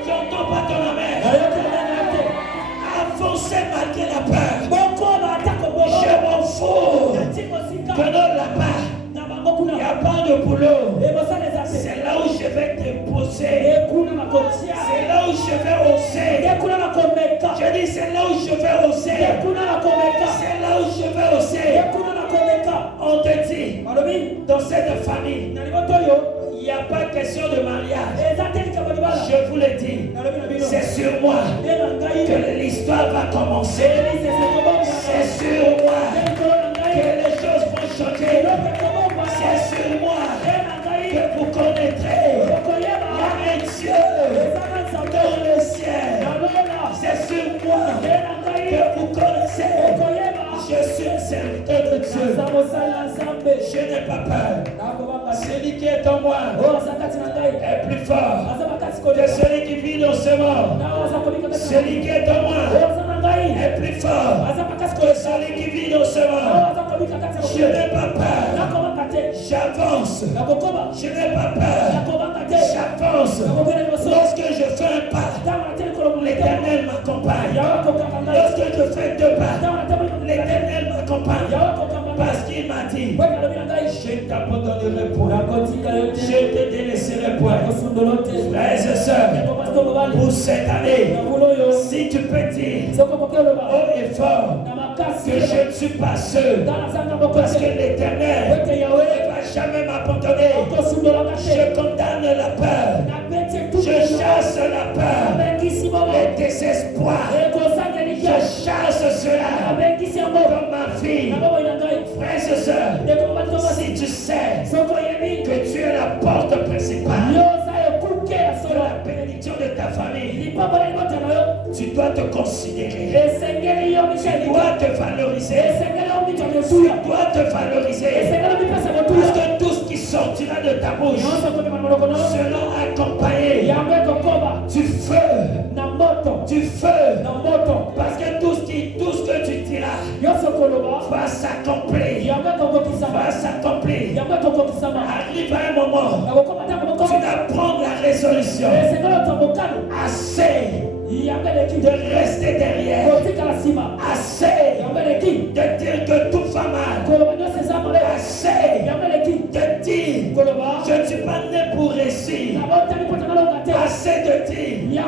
J'entends pas ton amen. Avancez malgré la peur. Je m'en fous. Que non là-bas, il n'y a pas de boulot. C'est là où je vais te poser. C'est là où je vais oser. Je dis c'est là où je vais oser. C'est là où je vais oser. On te dit, dans cette famille, il n'y a pas question de mariage. Je vous le dis, c'est sur moi que l'histoire va commencer. C'est sur moi que les choses vont changer. C'est sur moi que vous connaîtrez. Il y a un Dieu dans le ciel. C'est sur moi que vous connaissez. Je suis un serviteur de Dieu. Je n'ai pas peur. Celui qui est en moi est plus fort que celui qui vit dans ce monde. Celui qui est en moi est plus fort que celui qui vit dans ce monde. Je n'ai pas peur. J'avance. Je n'ai pas peur. J'avance. Lorsque je fais un pas, l'Éternel m'accompagne. Lorsque je fais deux pas, l'Éternel m'accompagne. Parce qu'il m'a dit, je ne t'abandonnerai point. Je ne te délaisserai point. Frères et sœurs, pour cette année, si tu peux dire haut et fort que je ne suis pas seul, parce que l'Éternel ne va jamais m'abandonner. Je condamne la peur. Je chasse la peur, le désespoir. Je chasse cela dans ma vie. Frères et sœurs, si tu sais que tu es la porte principale de la bénédiction de ta famille, tu dois te considérer. Tu dois te valoriser. Tu dois te valoriser. Parce que tout ce qui sortira de ta bouche sera accompagné du feu. Du feu. Parce que tout ce que tu diras va s'accomplir. Va s'accomplir. Arrive à un moment, tu dois prendre la résolution. Assez de rester derrière. Assez de dire que tout va mal. Assez de dire je ne suis pas né pour réussir. Assez de dire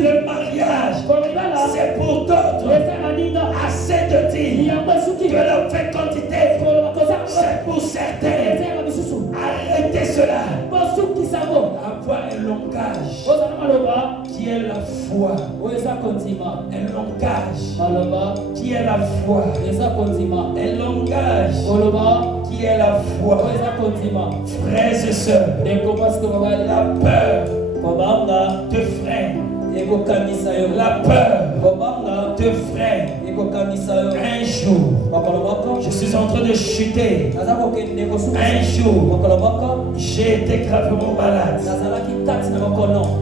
le mariage c'est pour d'autres. Assez de dire que la fécondité c'est pour certains. Arrêtez cela. Avoir un langage qui est la foi. Un langage qui est la foi. Un langage qui est la foi. Frères et sœurs, la peur te freine. La peur te freine. Un jour, je suis en train de chuter. Un jour, j'ai été gravement malade.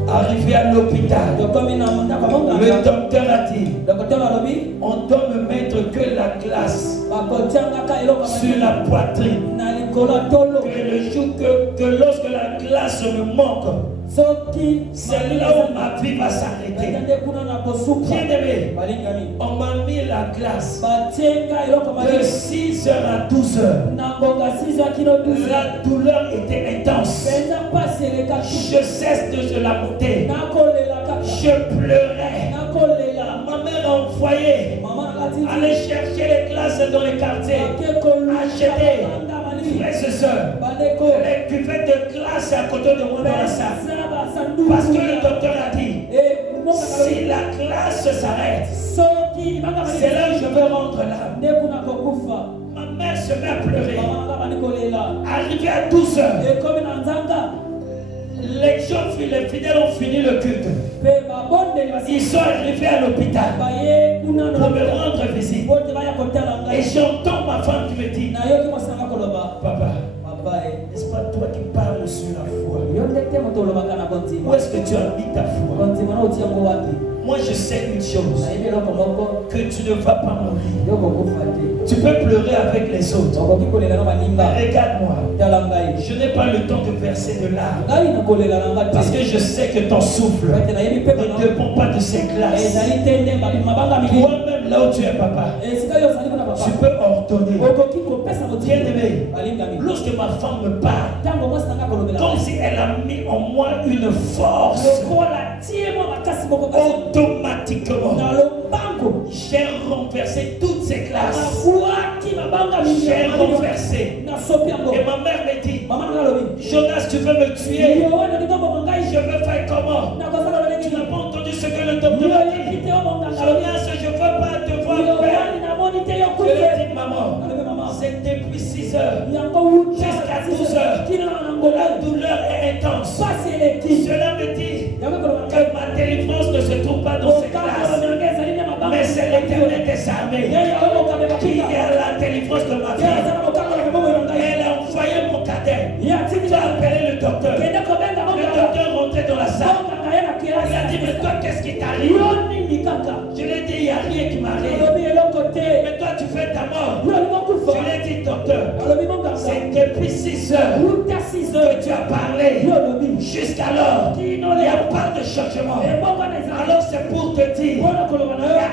Arrivé à l'hôpital, le docteur a dit, on doit me mettre que la glace sur la poitrine. Que le jour que lorsque la glace me manque, c'est là où ma vie va s'arrêter. Bien-aimé, on m'a mis la glace de 6h à 12h. La douleur était intense. Je cesse de la monter. Je pleurais. Ma mère a envoyé aller chercher les glaces dans les quartiers. Acheter. Frères et sœurs, les cuvettes de glace à côté de moi dans la salle. Parce que le docteur a dit, si la glace s'arrête, c'est là où je veux rendre l'âme. Ma mère se met à pleurer. Arrivé à 12h, les fidèles ont fini le culte. Ils sont arrivés à l'hôpital pour me rendre visite. Et j'entends ma femme qui me dit, papa, n'est-ce pas toi qui parles sur la foi? Où est-ce que tu as mis ta foi? Moi je sais une chose, que tu ne vas pas mourir. Tu peux pleurer avec les autres. Regarde-moi, je n'ai pas le temps de verser de larmes. Parce que je sais que ton souffle ne dépend pas de ces glaces. Toi-même là où tu es papa, tu peux ordonner. Bien-aimé, lorsque ma femme me parle, comme si elle a mis en moi une force, automatiquement j'ai renversé toutes ces glaces. J'ai renversé. Et ma mère me dit, Jonas, tu veux me tuer? Je veux faire comment? Tu n'as pas entendu ce que le docteur a dit? Jonas, je ne veux pas te voir faire. Je lui ai dit, maman, c'est depuis 6 heures jusqu'à 12 heures. La douleur est intense. Cela me dit que ma délivrance ne se trouve pas dans ces glaces. Mais c'est l'Éternel des armées qui est à la délivrance de ma vie. 6 heures que tu as parlé, jusqu'alors, il n'y a pas de changement. Alors c'est pour te dire, il y a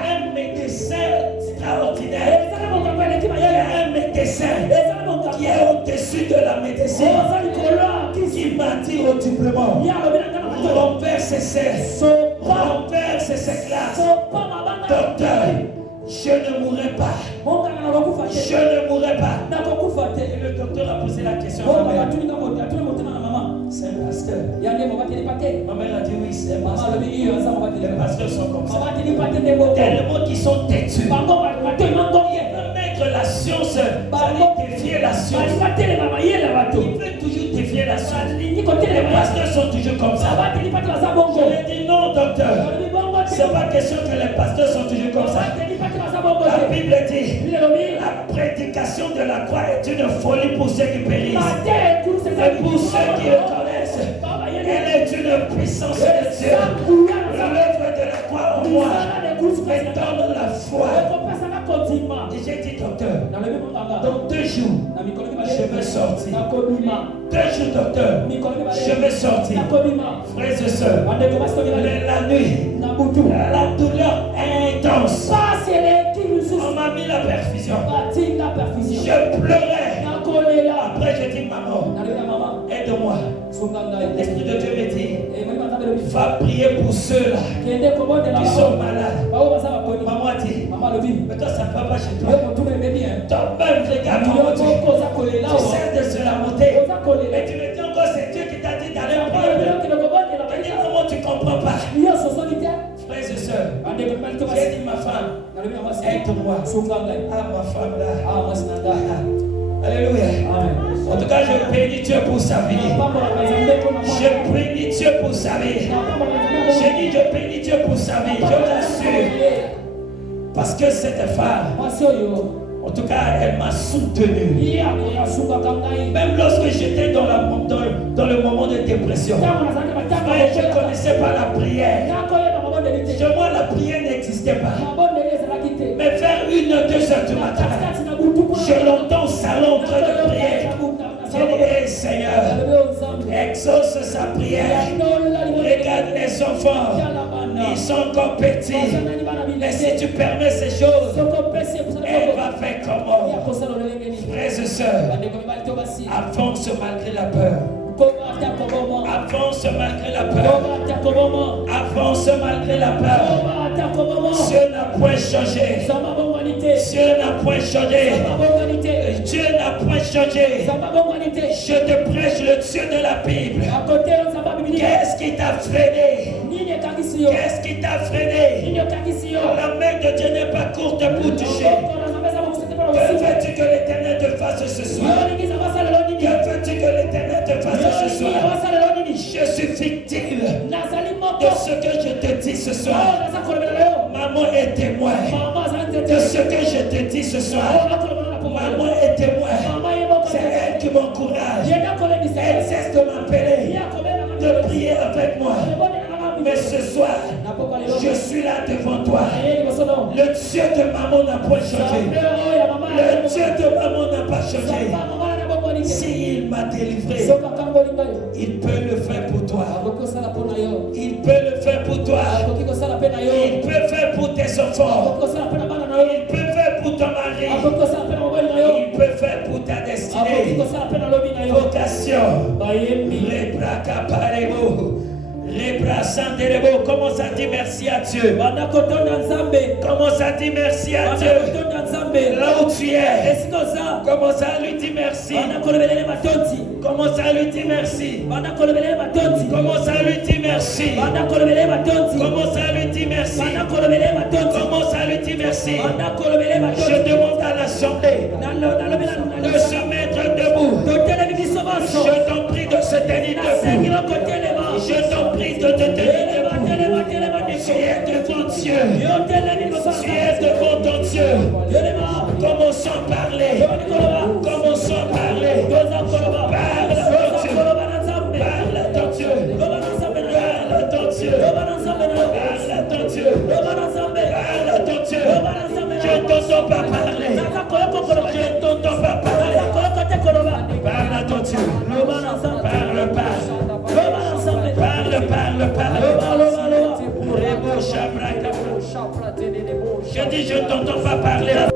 un médecin extraordinaire. Il y a un médecin qui est au-dessus de la médecine, qui m'a dit audiblement, renverse ses classes. Docteur, je ne mourrai pas. Je ne mourrai pas. Et le docteur a posé la question à ma mère. C'est un pasteur. Ma mère a dit oui, c'est un pasteur. Les pasteurs sont comme ça. Tellement qu'ils sont têtus. Ils veulent mettre la science, défier la science. Ils veulent toujours défier la science. Les pasteurs sont toujours comme ça. Je lui ai dit non, docteur. C'est pas question que les pasteurs sont toujours comme ça. La Bible dit, la prédication de la croix est une folie pour ceux qui périssent. Et pour ceux qui le connaissent, elle est une puissance de Dieu. L'œuvre de la croix en moi me donne la foi. Et j'ai dit, docteur, dans 2 jours, je vais sortir. 2 jours, docteur, je vais sortir. Frères et sœurs, la nuit, la douleur intense. On m'a mis la perfusion. Je pleurais. Après, j'ai dit, maman, aide-moi. L'Esprit de Dieu me dit, va prier pour ceux-là qui sont malades. Maman a dit, mais toi, ça ne va pas chez toi. Toi-même, regarde comment tu sais de se la monter. Mais tu me dis encore, c'est Dieu qui t'a dit d'aller prier. Et comment tu ne comprends pas? Frères et sœurs, j'ai dit ma femme, aide-moi. Ah, ma femme là. Alléluia. En tout cas, je bénis Dieu pour sa vie. Je bénis Dieu pour sa vie. J'ai dit, je bénis Dieu pour sa vie. Je l'assure. Parce que cette femme, en tout cas, elle m'a soutenu. Même lorsque j'étais dans le moment de dépression, je ne connaissais pas la prière. Chez moi, la prière n'existait pas. Mais vers 1 ou 2 heures du matin, je l'entends au salon en train de prier. J'ai dit, hey, Seigneur, exauce sa prière. Regarde les enfants, ils sont encore petits. Et si tu permets ces choses, elle va faire comment? Frères et sœurs, avance malgré la peur. Avance malgré la peur. Avance malgré la peur. Dieu n'a point changé. Dieu n'a point changé. Dieu n'a point changé. Je te prêche le Dieu de la Bible. Qu'est-ce qui t'a freiné? Qu'est-ce qui t'a freiné? La main de Dieu n'est pas courte pour toucher. Que veux-tu que l'Éternel te fasse ce soir? Que veux-tu que l'Éternel te fasse ce soir? Je suis victime de ce que je te dis ce soir. Maman est témoin de ce que je te dis ce soir. Maman est témoin. C'est elle qui m'encourage. Elle cesse de m'appeler, de prier avec moi. Mais ce soir, je suis là devant toi. Le Dieu de maman n'a pas changé. Le Dieu de maman n'a pas changé. S'il m'a délivré, il peut le faire pour toi. Il peut le faire pour toi. Il peut faire pour tes enfants. Il peut faire pour ton mari. Il peut faire pour ta destinée. Vocation. Commence à dire merci à Dieu. Commence à dire merci à Dieu. Là où tu es, commence à lui dire merci. Commence à lui dire merci. Commence à lui dire merci. Commence à lui dire merci. Commence à lui dire merci. Je demande à l'assemblée de se mettre debout. Je t'en prie de se tenir debout. Je t'en prie de te tenir debout. Tu es devant Dieu. Tu es devant ton Dieu. Commençons à parler. Commençons à parler. Parle à ton Dieu. Parle à ton Dieu. Parle à ton Dieu. Parle à ton Dieu. Parle à ton Dieu. Je ne t'entends pas parler. Je ne t'entends pas parler. Parle à ton Dieu. dit, je ne t'entends pas parler.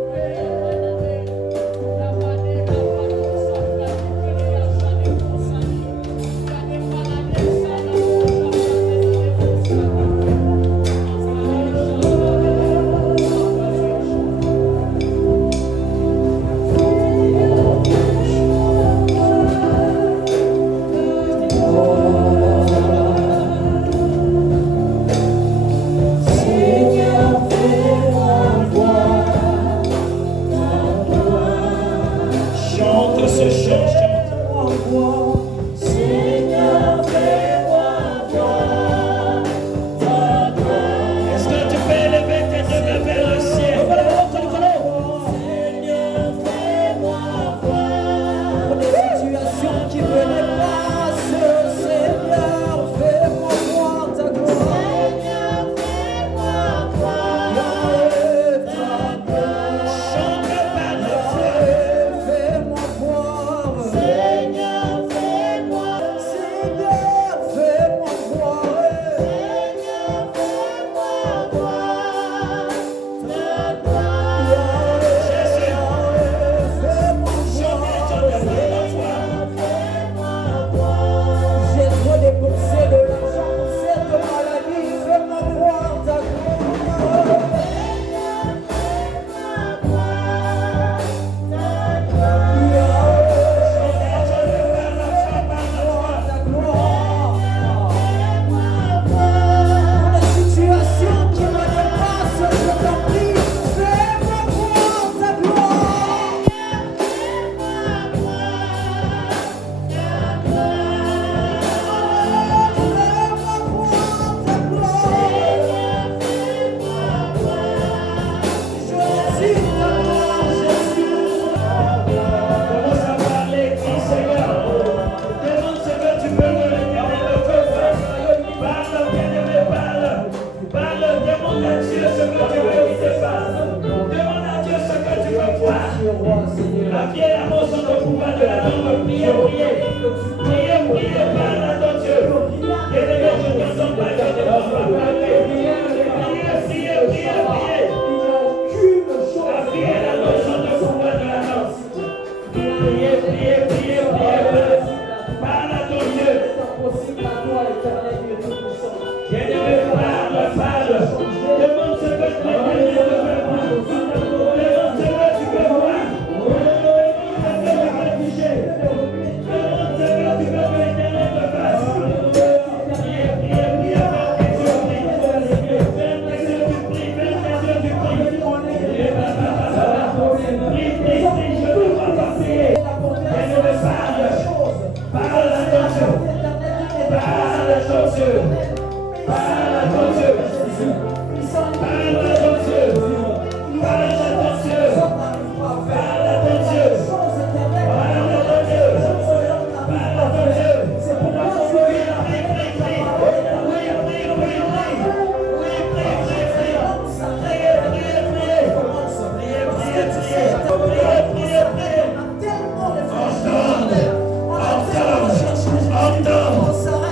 On s'arrête.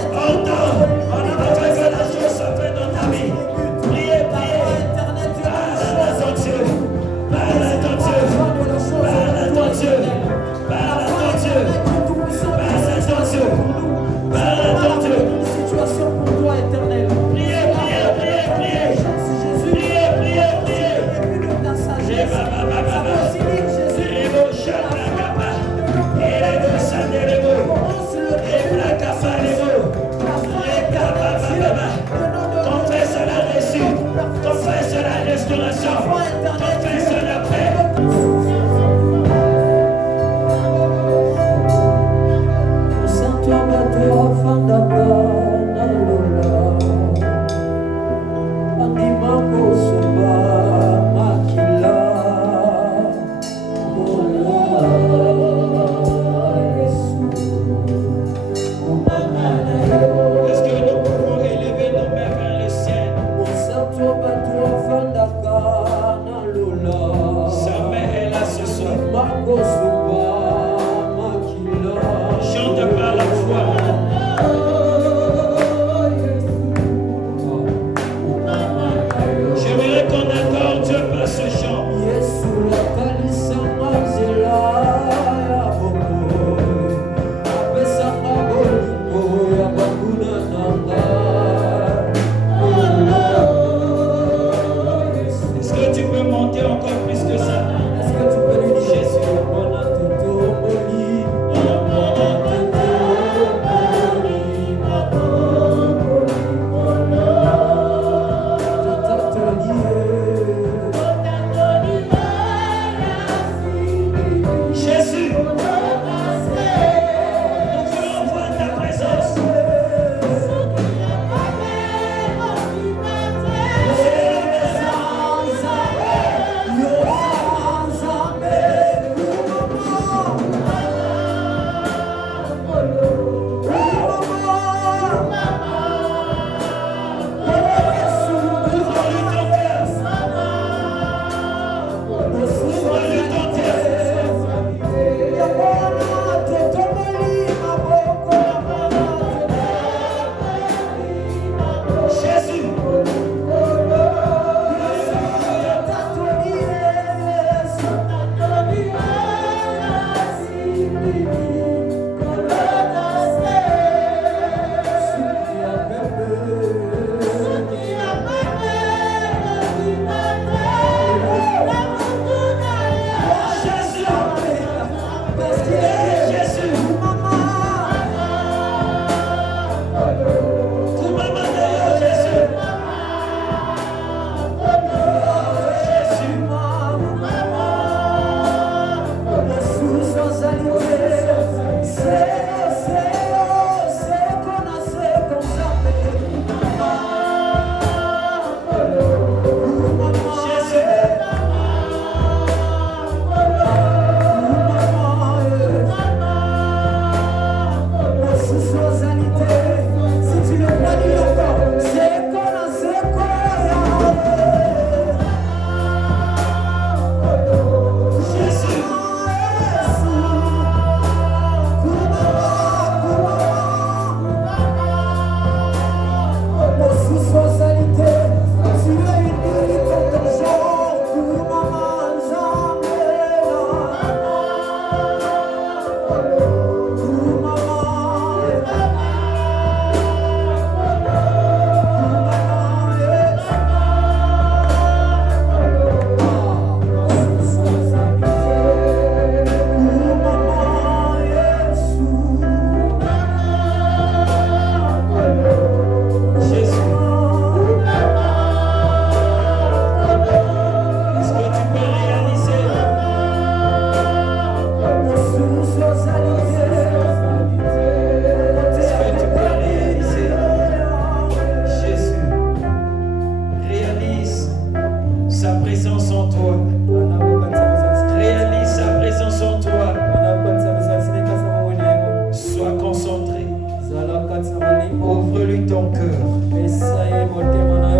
Ouvre-lui ton cœur.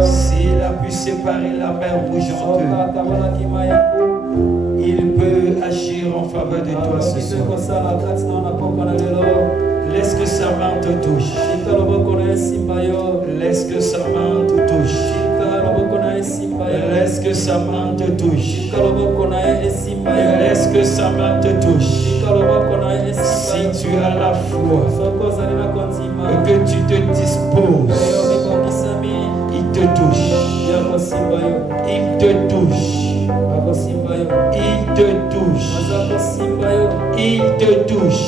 S'il a pu séparer la mer rouge en deux, il peut agir en faveur de toi ce soir. Laisse que sa main te touche. Laisse que sa main te touche. Laisse que sa main te touche. Laisse que sa main te touche. Si tu as la foi, que tu te disposes, il te touche. Il te touche. Il te touche. Il te touche.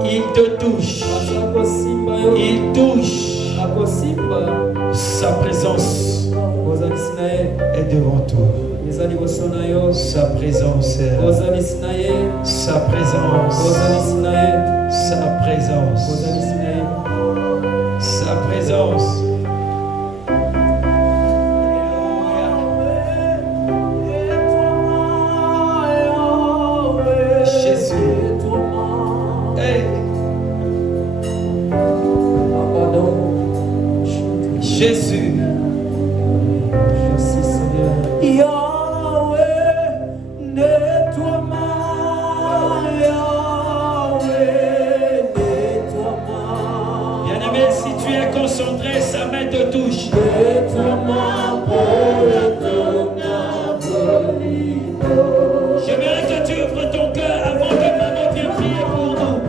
Il te touche. Il touche. Sa présence est devant toi. Sa présence est sa présence. Sa présence. Sa présence. Jésus. Bien-aimé, si tu es concentré, sa main te touche. J'aimerais que tu ouvres ton cœur avant que maman vienne prier pour nous.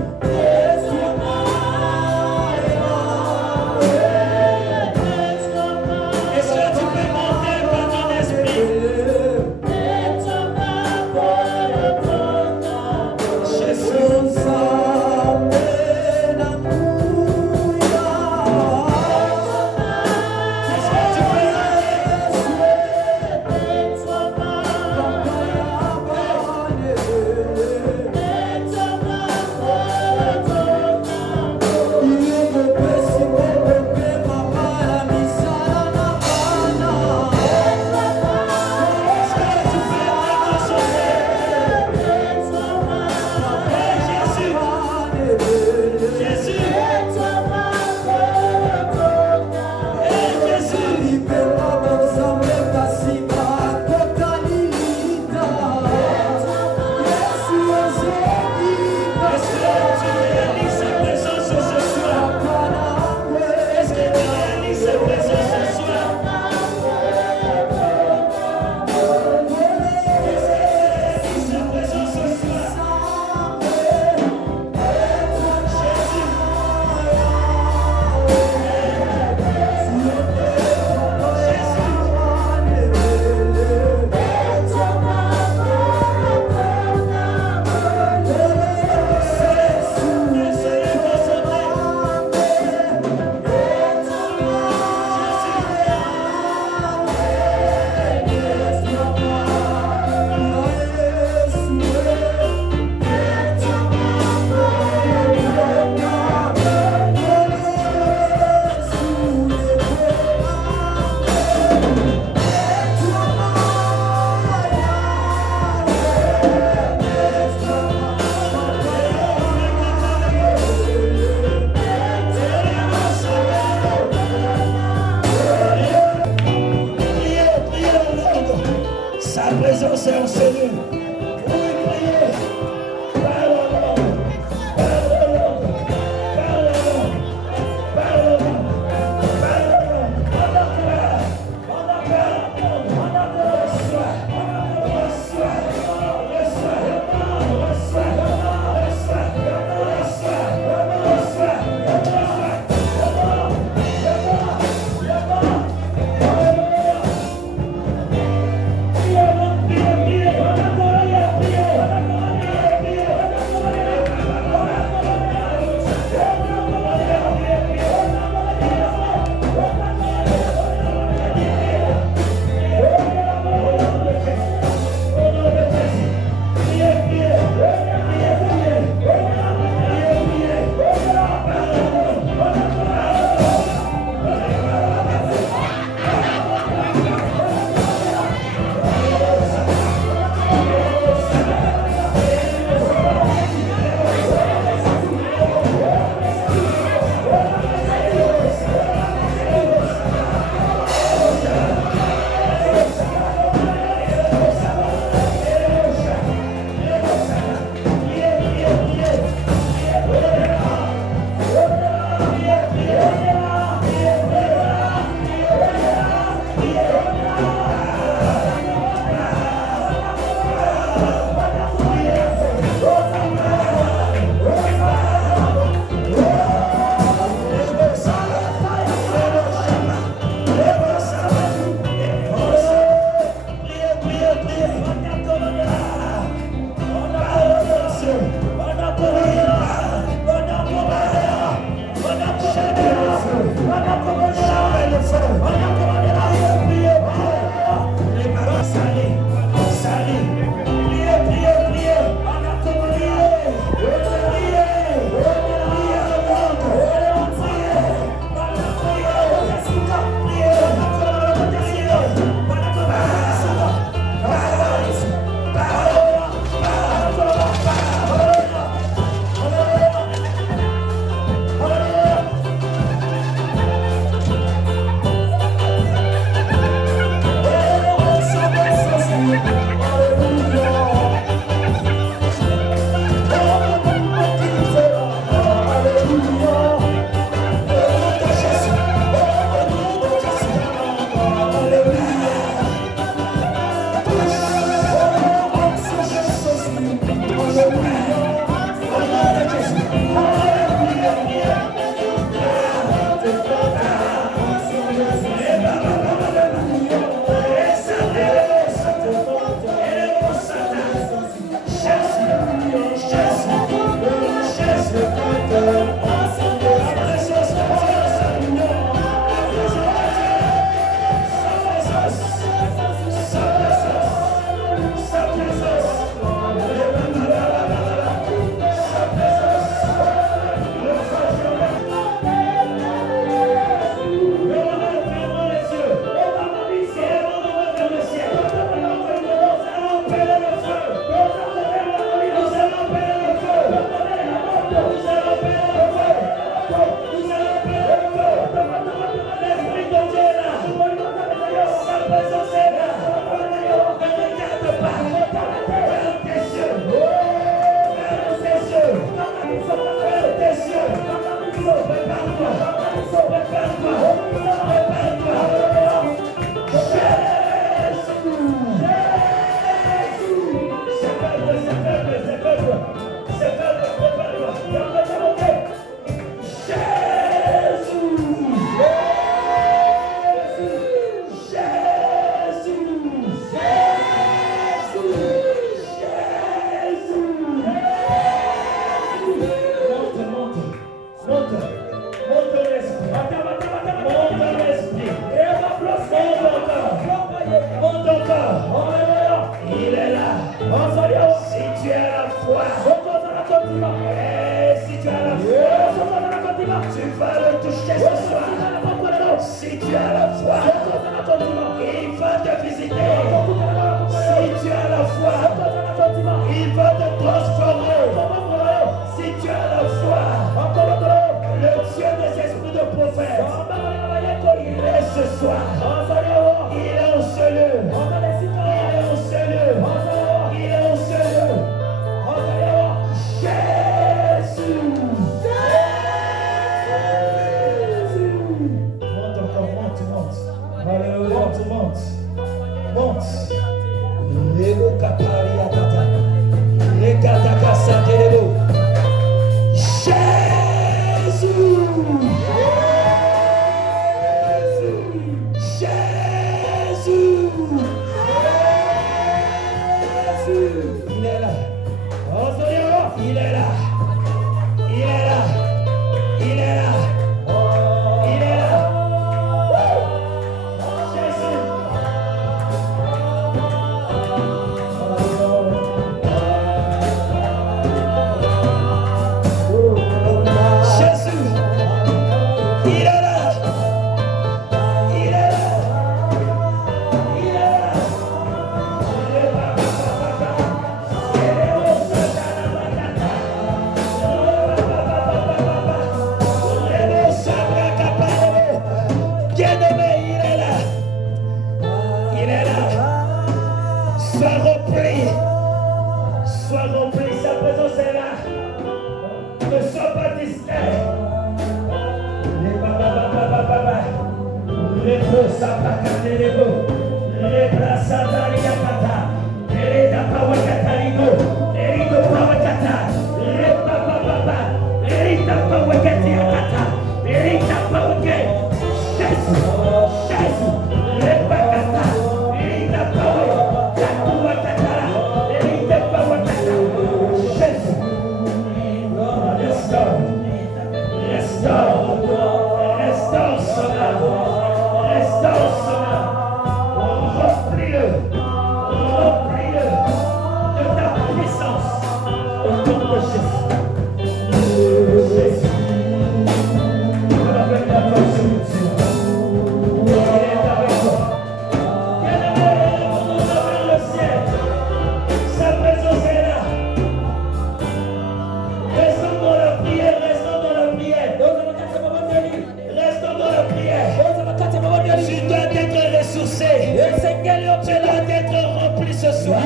Tu dois être rempli ce soir.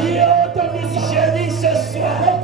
Je dis ce soir.